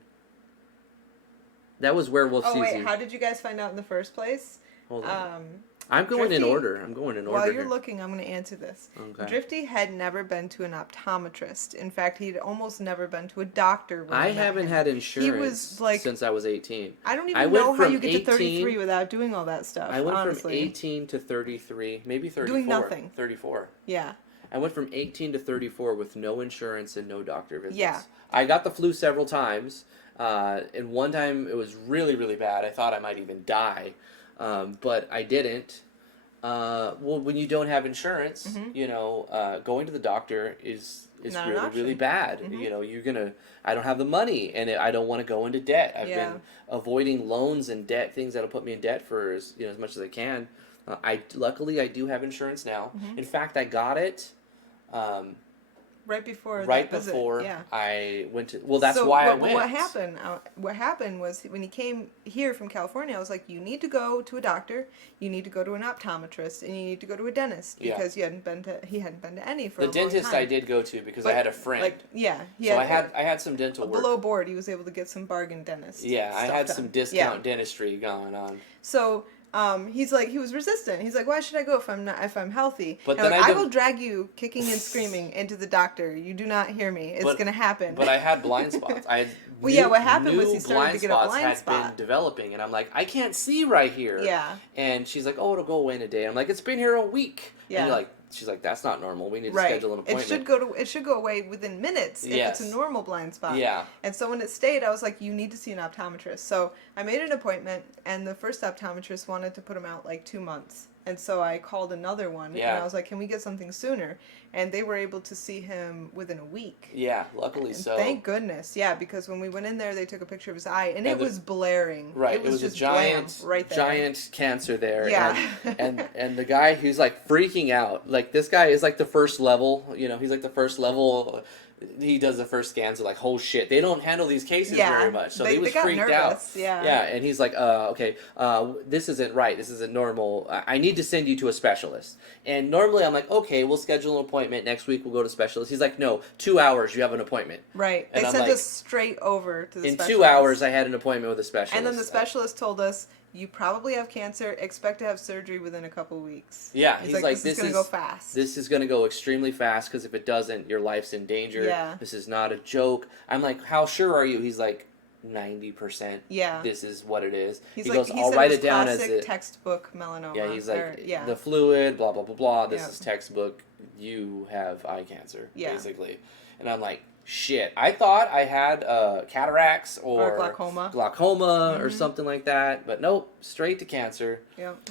That was Werewolf Susie. Oh wait, how did you guys find out in the first place? Hold on. I'm going in order. While you're looking, I'm going to answer this. Okay. Drifty had never been to an optometrist. In fact, he'd almost never been to a doctor. I haven't had insurance since I was 18. I don't even know how you get to 33 without doing all that stuff. I went from 18 to 33, maybe 34. Doing nothing. 34. Yeah. I went from 18 to 34 with no insurance and no doctor visits. Yeah. I got the flu several times, and one time it was really, really bad. I thought I might even die. But I didn't. Well, when you don't have insurance, going to the doctor is really, really bad. I don't have the money, and I don't want to go into debt. I've been avoiding loans and debt, things that'll put me in debt for as much as I can. Luckily, I do have insurance now. In fact, I got it. Right before I went to... Well, that's why I went. What happened was when he came here from California, I was like, you need to go to a doctor, you need to go to an optometrist, and you need to go to a dentist because he hadn't been to any for a long time. The dentist I did go to because I had a friend. I had some dental work. Below board, he was able to get some bargain dentist. Yeah, I had some discount dentistry going on. So... he was resistant. He's like, why should I go if I'm healthy? But then I will drag you kicking and screaming into the doctor. You do not hear me. It's going to happen. But I had blind spots. What happened was he started to get a blind spot. Had been developing, and I'm like, I can't see right here. Yeah. And she's like, oh, it'll go away in a day. I'm like, it's been here a week. Yeah. And she's like, that's not normal. We need to schedule an appointment. It should go away within minutes if it's a normal blind spot. Yeah. And so when it stayed, I was like, you need to see an optometrist. So I made an appointment, and the first optometrist wanted to put him out 2 months. And so I called another one, and I was like, can we get something sooner? And they were able to see him within a week. Yeah, luckily so. Thank goodness, because when we went in there, they took a picture of his eye, and it was blaring. Right, it was a giant cancer there. Yeah. And the guy who's freaking out. This guy is the first level, he's the first level he does the first scans, like, oh shit, they don't handle these cases very much. So he was they got freaked nervous. out. Yeah. Yeah, and he's like, okay, this isn't right. This isn't normal. I need to send you to a specialist. And normally I'm like, okay, we'll schedule an appointment. Next week we'll go to specialist. He's like, no, 2 hours, you have an appointment. Right. And they I'm sent like, us straight over to the specialist. In 2 hours, I had an appointment with a specialist. And then the specialist told us, you probably have cancer. Expect to have surgery within a couple weeks. Yeah, he's like, this is going to go fast. This is going to go extremely fast because if it doesn't, your life's in danger. Yeah. This is not a joke. I'm like, how sure are you? He's like, 90%. Yeah. This is what it is. He goes, said I'll write it down as classic textbook melanoma. Yeah, he's like, the fluid, blah, blah, blah, blah. This is textbook. You have eye cancer, basically. And I'm like, shit, I thought I had cataracts or glaucoma or something like that, but nope, straight to cancer. Yep.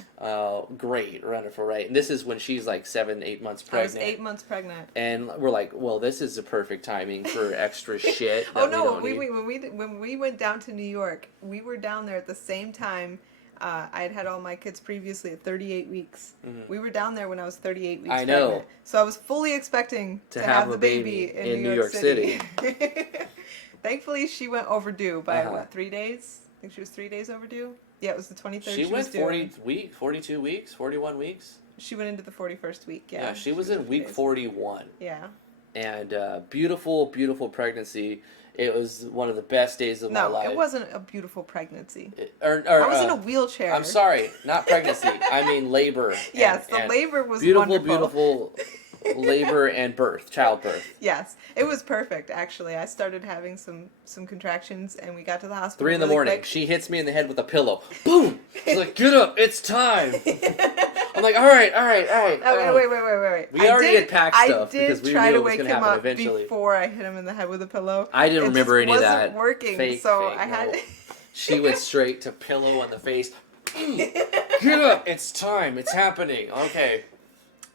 Great, wonderful, right? And this is when she's like 7-8 months pregnant. I was 8 months pregnant. And we're like, well, this is a perfect timing for extra shit. When we went down to New York, we were down there at the same time. I had all my kids previously at 38 weeks. Mm-hmm. We were down there when I was 38 weeks pregnant. So I was fully expecting to have the baby in New York City. Thankfully, she went overdue by, 3 days? I think she was 3 days overdue. Yeah, it was the 23rd. She went 42 weeks, 41 weeks? She went into the 41st week, Yeah, she was in week 41. Yeah. And beautiful, beautiful pregnancy. It was one of the best days of my life. No, it wasn't a beautiful pregnancy. I was in a wheelchair. I'm sorry, not pregnancy. I mean labor. Yes, the labor was wonderful. Beautiful labor and childbirth. Yes, it was perfect, actually. I started having some contractions, and we got to the hospital 3 in the morning. Quick. She hits me in the head with a pillow. Boom! She's like, get up, it's time. I'm like, all right. Okay, wait. We already had packed stuff because we knew it was going to happen eventually. Before I hit him in the head with a pillow. I didn't remember any of that. It wasn't working, so I had... She went straight to pillow on the face. Get up, it's time, it's happening. Okay.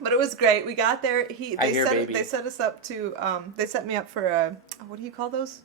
But it was great. We got there. They set us up to. They set me up for a. What do you call those?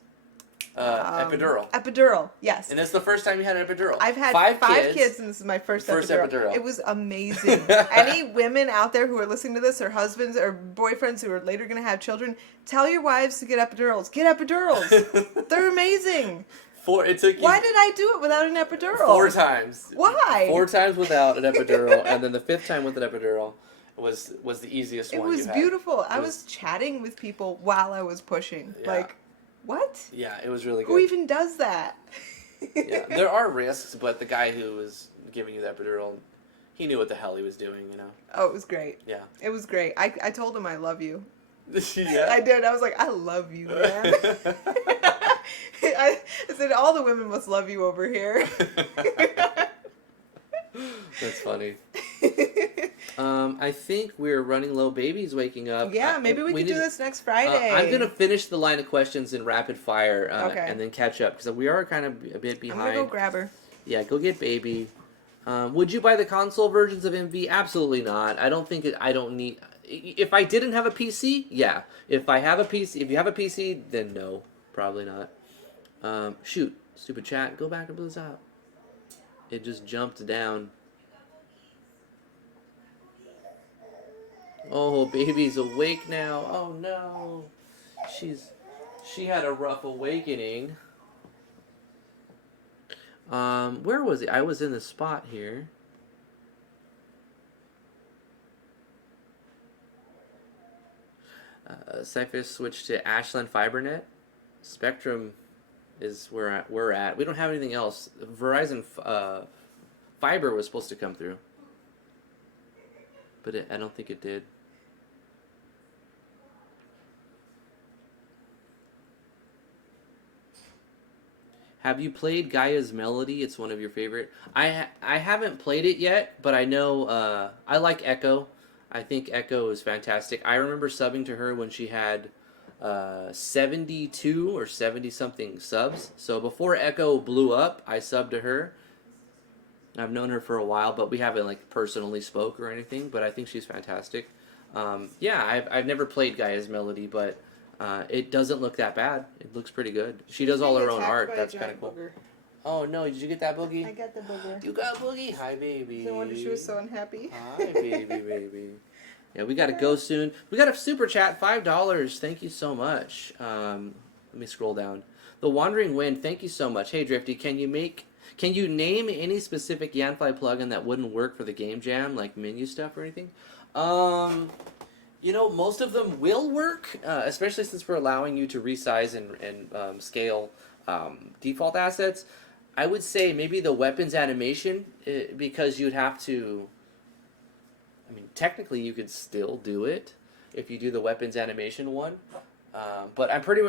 Epidural. Epidural. Yes. And this is the first time you had an epidural. I've had five kids, and this is my first epidural. It was amazing. Any women out there who are listening to this, or husbands or boyfriends who are later going to have children, tell your wives to get epidurals. Get epidurals. They're amazing. Why did I do it without an epidural? 4 times. Why? 4 times without an epidural, and then the 5th time with an epidural was the easiest one. It was beautiful. I was chatting with people while I was pushing. Yeah. Like, what? Yeah, it was really good. Who even does that? Yeah, there are risks, but the guy who was giving you the epidural, he knew what the hell he was doing, you know? Oh, it was great. Yeah. It was great. I told him I love you. Yeah. I did. I was like, I love you, man. I said, all the women must love you over here. That's funny. I think we're running low. Baby's waking up. Yeah, maybe we can do this next Friday. I'm going to finish the line of questions in rapid fire and then catch up because we are kind of a bit behind. I'm going to go grab her. Yeah, go get baby. Would you buy the console versions of MV? Absolutely not. I don't think I don't need... If I didn't have a PC, yeah. If you have a PC, then no. Probably not. Shoot. Stupid chat. Go back to Blue's out. It just jumped down. Oh, baby's awake now. Oh no. She had a rough awakening. Where was he? I was in the spot here. Cyphers switched to Ashland FiberNet. Spectrum is where we're at. We don't have anything else. Verizon fiber was supposed to come through, but I don't think it did. Have you played Gaia's Melody? It's one of your favorite. I haven't played it yet, but I know I like Echo. I think Echo is fantastic. I remember subbing to her when she had 72 or 70-something subs. So before Echo blew up, I subbed to her. I've known her for a while, but we haven't like personally spoke or anything. But I think she's fantastic. Yeah, I've never played Gaia's Melody, but it doesn't look that bad. It looks pretty good. She does all her own art. That's kind of cool. Booger. Oh no, did you get that boogie? I got the booger. You got a boogie? Hi, baby. No wonder she was so unhappy. Hi, baby. Yeah, we got to go soon. We got a super chat, $5. Thank you so much. Let me scroll down. The Wandering Wind, thank you so much. Hey Drifty, can you name any specific Yanfly plugin that wouldn't work for the game jam, like menu stuff or anything? Most of them will work, especially since we're allowing you to resize and scale default assets. I would say maybe the weapons animation, because you'd have to. I mean, technically, you could still do it if you do the weapons animation one, but I'm pretty.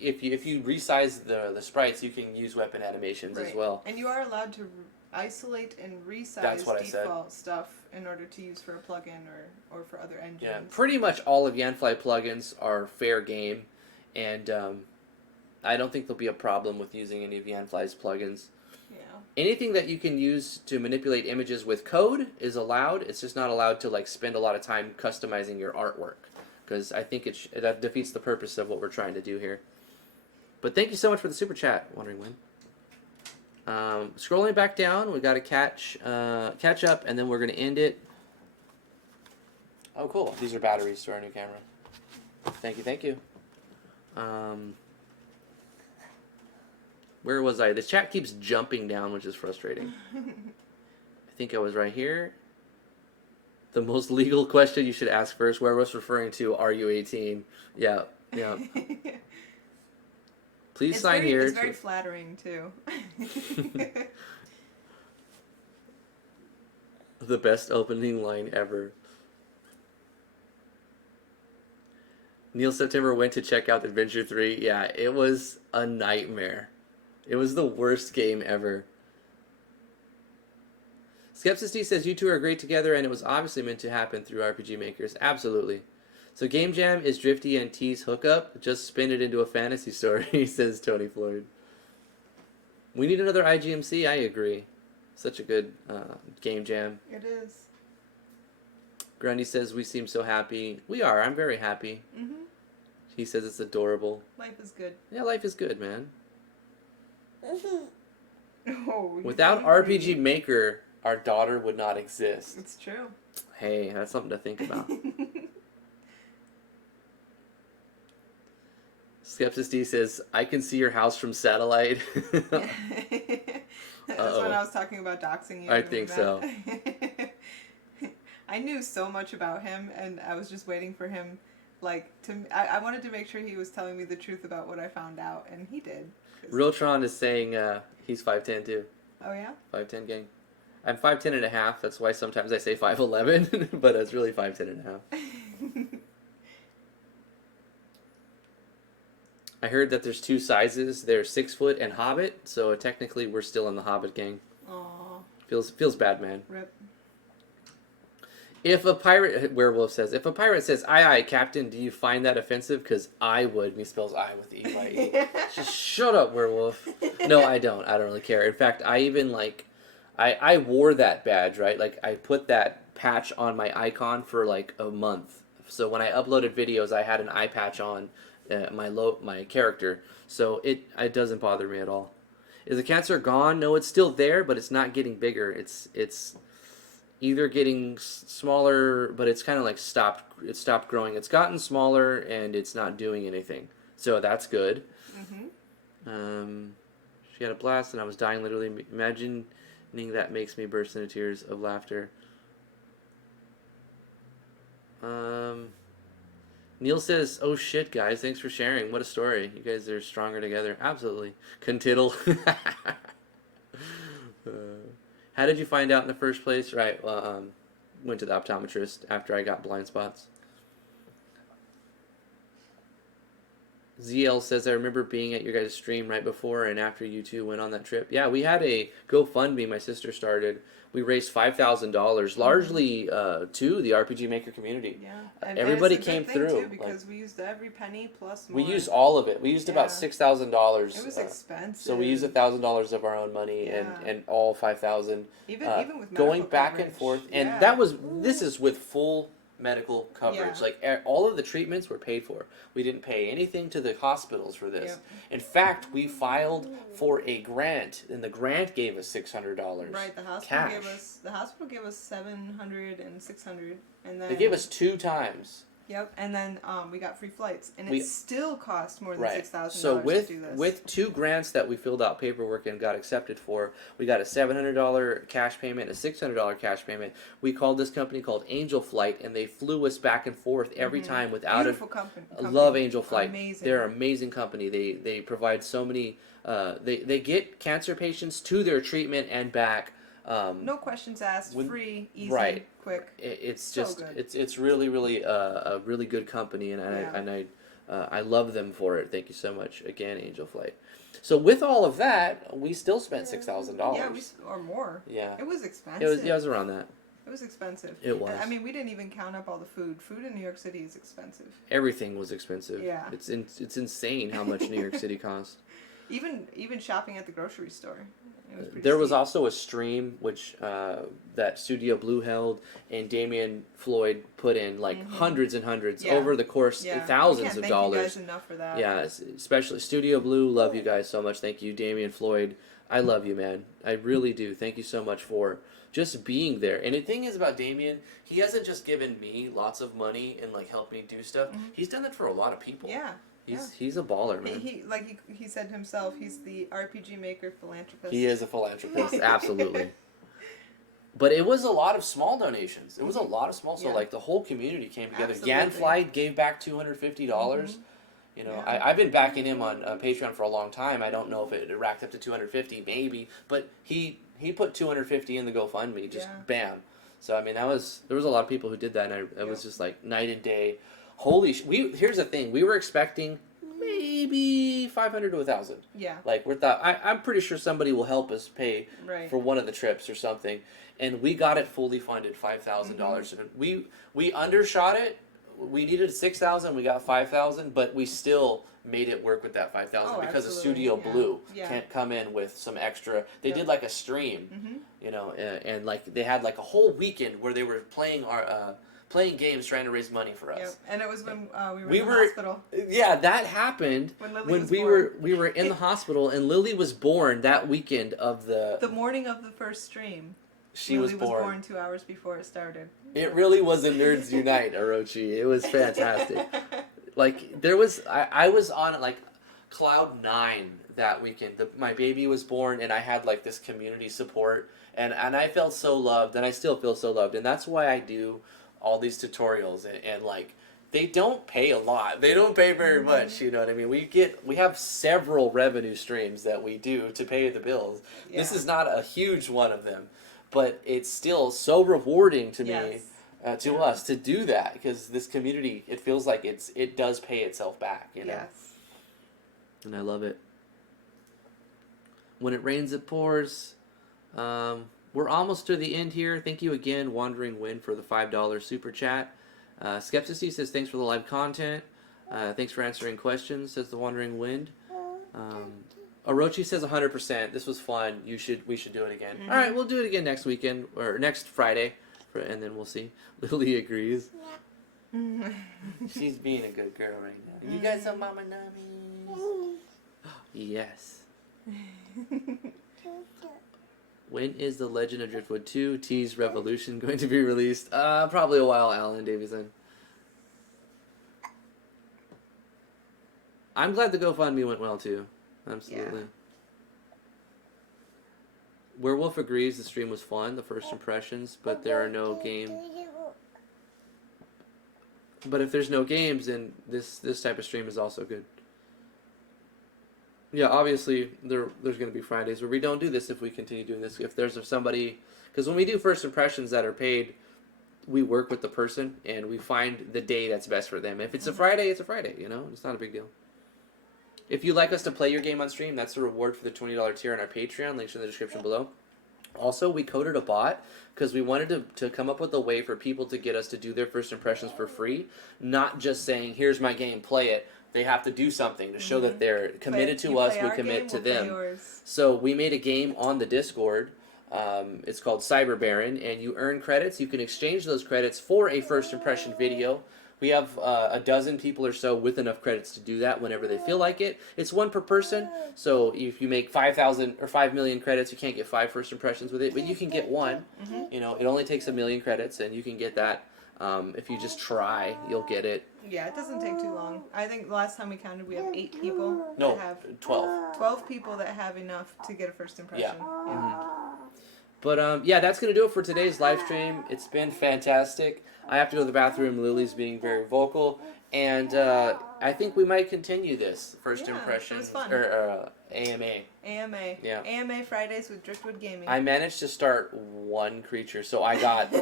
If you resize the sprites, you can use weapon animations as well. And you are allowed to isolate and resize default stuff in order to use for a plugin or for other engines. Yeah, pretty much all of Yanfly plugins are fair game, and I don't think there'll be a problem with using any of Yanfly's plugins. Yeah. Anything that you can use to manipulate images with code is allowed. It's just not allowed to like spend a lot of time customizing your artwork, because I think that defeats the purpose of what we're trying to do here. But thank you so much for the super chat, Wondering When. Scrolling back down, we got to catch up, and then we're going to end it. Oh, cool. These are batteries to our new camera. Thank you. Where was I? The chat keeps jumping down, which is frustrating. I think I was right here. The most legal question you should ask first. Where was referring to? Are you 18? Yeah. Please sign here. It's very flattering too. The best opening line ever. Neil September went to check out Adventure 3. Yeah, it was a nightmare. It was the worst game ever. Skepsis D says, you two are great together, and it was obviously meant to happen through RPG Makers. Absolutely. So Game Jam is Drifty and T's hookup. Just spin it into a fantasy story, says Tony Floyd. We need another IGMC, I agree. Such a good Game Jam. It is. Grundy says, we seem so happy. We are. I'm very happy. Mm-hmm. He says it's adorable. Life is good. Yeah, life is good, man. Oh, without RPG Maker, our daughter would not exist. It's true. Hey, that's something to think about. Skepsis D says, I can see your house from satellite. That's when I was talking about doxing you. I think so. I knew so much about him, and I was just waiting for him, I wanted to make sure he was telling me the truth about what I found out, and he did. Realtron is saying he's 5'10" too. Oh, yeah? 5'10" gang. I'm 5'10" and a half, that's why sometimes I say 5'11", but it's really 5'10" and a half. I heard that there's two sizes. There's 6 foot and Hobbit, so technically we're still in the Hobbit gang. Aww. Feels bad, man. Rip. If a pirate, Werewolf says, if a pirate says, aye, Captain, do you find that offensive? Because I would. And he spells I with the E-Y-E. Just shut up, Werewolf. No, I don't. I don't really care. In fact, I even, I wore that badge, right? I put that patch on my icon for, a month. So when I uploaded videos, I had an eye patch on my character, so it doesn't bother me at all. Is the cancer gone? No, it's still there, but it's not getting bigger. It's either getting smaller, but it's kind of stopped growing. It's gotten smaller and it's not doing anything, so that's good. She had a blast and I was dying literally. Imagining that makes me burst into tears of laughter. Neil says, oh shit, guys, thanks for sharing. What a story. You guys are stronger together. Absolutely. Contittle. How did you find out in the first place? Right, well, went to the optometrist after I got blind spots. ZL says, I remember being at your guys' stream right before and after you two went on that trip. Yeah, we had a GoFundMe my sister started. We raised $5,000, largely to the RPG Maker community. Yeah, everybody came through. Too, because we used every penny plus more. We used all of it. We used about $6,000. It was expensive. So we used $1,000 of our own money and all $5,000. Even with going back and forth, and that was this is with full medical coverage. Yeah. Like all of the treatments were paid for. We didn't pay anything to the hospitals for this. Yep. In fact, we filed for a grant, and the grant gave us $600. Right. The hospital gave us 700 and 600, and then They gave us 2 times. Yep, and then we got free flights, and it still cost more than $6,000 so to do this. with 2 grants that we filled out paperwork and got accepted for, we got a $700 cash payment, a $600 cash payment. We called this company called Angel Flight, and they flew us back and forth every time without Beautiful company. I love Angel Flight. Amazing. They're an amazing company. They provide so many. They get cancer patients to their treatment and back. No questions asked. Free, easy, quick. It's so just good. it's really a really good company, and I love them for it. Thank you so much again, Angel Flight. So with all of that, we still spent $6,000. Yeah, or more. Yeah, it was expensive. It was around that. It was expensive. It was. I mean, we didn't even count up all the food. Food in New York City is expensive. Everything was expensive. Yeah, it's insane how much New York City costs. Even shopping at the grocery store. There was also a stream which that Studio Blue held, and Damian Floyd put in hundreds and hundreds over the course, thousands of dollars. You guys enough for that. Yeah, especially Studio Blue. Love you guys so much. Thank you, Damian Floyd. I love you, man. I really do. Thank you so much for just being there. And the thing is about Damian, he hasn't just given me lots of money and helped me do stuff. He's done that for a lot of people. Yeah. He's a baller, man. He said himself, he's the RPG maker philanthropist. He is a philanthropist, absolutely. But it was a lot of small donations. It was a lot of small. So the whole community came together. Ganfly gave back $250. You know, I've been backing him on Patreon for a long time. I don't know if it racked up to $250, maybe, but he put $250 in the GoFundMe, just bam. So I mean, there was a lot of people who did that, and it was just like night and day. Here's the thing. We were expecting maybe 500 to 1,000. Yeah. I'm pretty sure somebody will help us pay for one of the trips or something, and we got it fully funded, $5,000. And we undershot it. We needed 6,000. We got 5,000, but we still made it work with that 5,000 because of Studio Blue can't come in with some extra. They did a stream, you know, and they had a whole weekend where they were playing playing games trying to raise money for us. Yep. And it was when we were in the hospital. Yeah, that happened when we were in the hospital, and Lily was born that weekend of the morning of the first stream. Lily was born 2 hours before it started. It really was a Nerds Unite, Orochi. It was fantastic. I was on cloud 9 that weekend. My baby was born, and I had this community support, and I felt so loved, and I still feel so loved, and that's why I do all these tutorials, and they don't pay a lot. They don't pay very much, you know what I mean? We have several revenue streams that we do to pay the bills. Yeah. This is not a huge one of them, but it's still so rewarding to me, to us, to do that, because this community, it feels like it does pay itself back, you know? Yes. And I love it. When it rains, it pours. We're almost to the end here. Thank you again, Wandering Wind, for the $5 super chat. Skepticity says, thanks for the live content. Thanks for answering questions, says the Wandering Wind. Orochi says 100%. This was fun. We should do it again. All right, we'll do it again next weekend, or next Friday, and then we'll see. Lily agrees. She's being a good girl right now. You guys are mama nummies. Yes. When is The Legend of Driftwood 2 T's Revolution going to be released? Probably a while, Alan Davison. I'm glad the GoFundMe went well, too. Absolutely. Yeah. Werewolf agrees the stream was fun, the first impressions, but there are no games. But if there's no games, then this type of stream is also good. Yeah, obviously there's going to be Fridays where we don't do this if we continue doing this. If there's somebody, because when we do first impressions that are paid, we work with the person and we find the day that's best for them. If it's a Friday, it's a Friday. You know, it's not a big deal. If you'd like us to play your game on stream, that's the reward for the $20 tier on our Patreon. Links in the description below. Also, we coded a bot because we wanted to come up with a way for people to get us to do their first impressions for free, not just saying, here's my game, play it. They have to do something to show that they're committed to us, we commit to them. So we made a game on the Discord It's called Cyber Baron, and you earn credits. You can exchange those credits for a first impression video. We have a dozen people or so with enough credits to do that whenever they feel like it. It's one per person, so if you make 5,000 or 5 million credits, you can't get 5 first impressions with it, but you can get one. Mm-hmm. You know, it only takes 1 million credits, and you can get that. If you just try, you'll get it. Yeah, it doesn't take too long. I think the last time we counted, we have 8 people. No, that have 12. 12 people that have enough to get a first impression. Yeah. But yeah, that's going to do it for today's live stream. It's been fantastic. I have to go to the bathroom. Lily's being very vocal. And I think we might continue this first impression. It was fun. Or AMA. AMA. Yeah. AMA Fridays with Driftwood Gaming. I managed to start one creature, so I got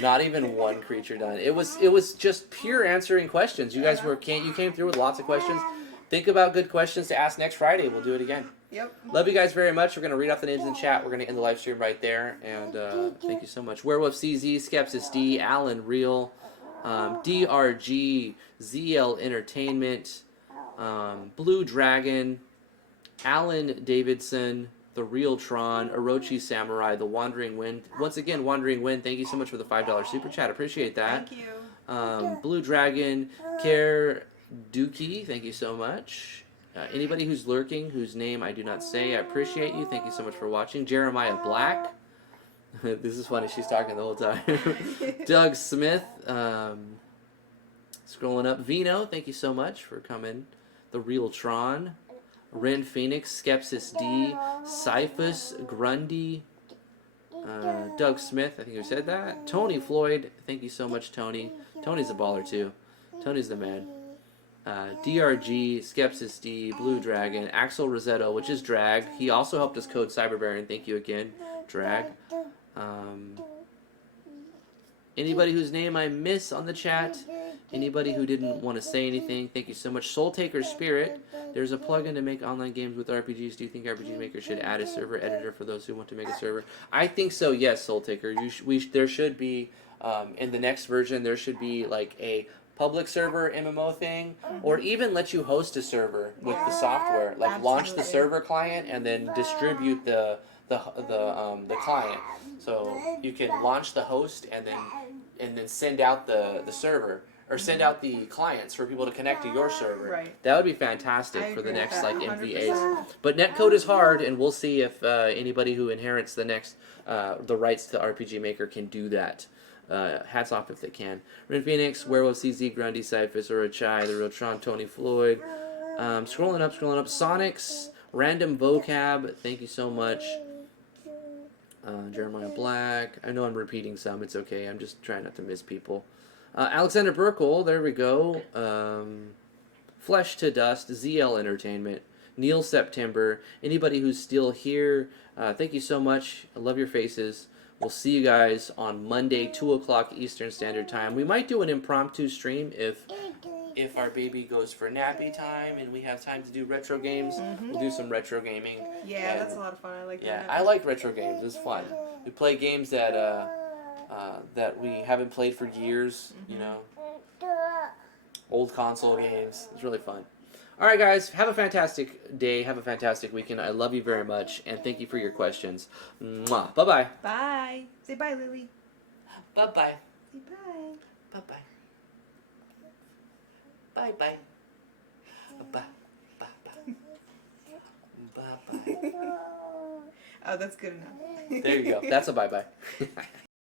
not even one creature done. It was just pure answering questions. You guys you came through with lots of questions. Think about good questions to ask next Friday. We'll do it again. Yep. Love you guys very much. We're going to read off the names in the chat. We're going to end the live stream right there. And thank you so much. Werewolf CZ, Skepsis D, Alan Real, DRG, ZL Entertainment, Blue Dragon, Alan Davidson, The Real Tron, Orochi Samurai, The Wandering Wind. Once again, Wandering Wind, thank you so much for the $5 super chat. Appreciate that. Thank you. Blue Dragon, Care Dookie, thank you so much. Anybody who's lurking, whose name I do not say, I appreciate you. Thank you so much for watching. Jeremiah Black. This is funny. She's talking the whole time. Doug Smith. Scrolling up. Vino, thank you so much for coming. The Real Tron. Ren Phoenix. Skepsis D. Cyphus. Grundy. Doug Smith, I think you said that. Tony Floyd. Thank you so much, Tony. Tony's a baller, too. Tony's the man. DRG, Skepsis D, Blue Dragon, Axel Rosetto, which is Drag. He also helped us code Cyber Baron. Thank you again, Drag. Anybody whose name I miss on the chat, anybody who didn't want to say anything, thank you so much. Soul Taker Spirit, there's a plugin to make online games with RPGs. Do you think RPG Maker should add a server editor for those who want to make a server? I think so, yes, Soul Taker. There should be, in the next version, there should be like a public server MMO thing, or even let you host a server with the software, like launch the server client and then distribute the client. So you can launch the host and then send out the server, or send out the clients for people to connect to your server. Right. That would be fantastic for the next like MVAs. But netcode is hard, and we'll see if anybody who inherits the next the rights to RPG Maker can do that. Hats off if they can. Ren Phoenix, Werewolf CZ, Grundy, Cyphus, Orochi, The Real Tron, Tony Floyd. Scrolling up. Sonics, Random Vocab, thank you so much. Jeremiah Black. I know I'm repeating some. It's okay. I'm just trying not to miss people. Alexander Burkle, there we go. Flesh to Dust, ZL Entertainment. Neil September. Anybody who's still here, thank you so much. I love your faces. We'll see you guys on Monday, 2 o'clock Eastern Standard Time. We might do an impromptu stream if our baby goes for nappy time and we have time to do retro games. We'll do some retro gaming. Yeah, that's a lot of fun. I like that. Yeah, I like retro games. It's fun. We play games that that we haven't played for years, you know. Old console games. It's really fun. All right, guys, have a fantastic day. Have a fantastic weekend. I love you very much, and thank you for your questions. Mwah. Bye-bye. Bye. Say bye, Lily. Bye-bye. Say bye. Bye-bye. Bye-bye. Bye-bye. Bye-bye. Oh, that's good enough. There you go. That's a bye-bye.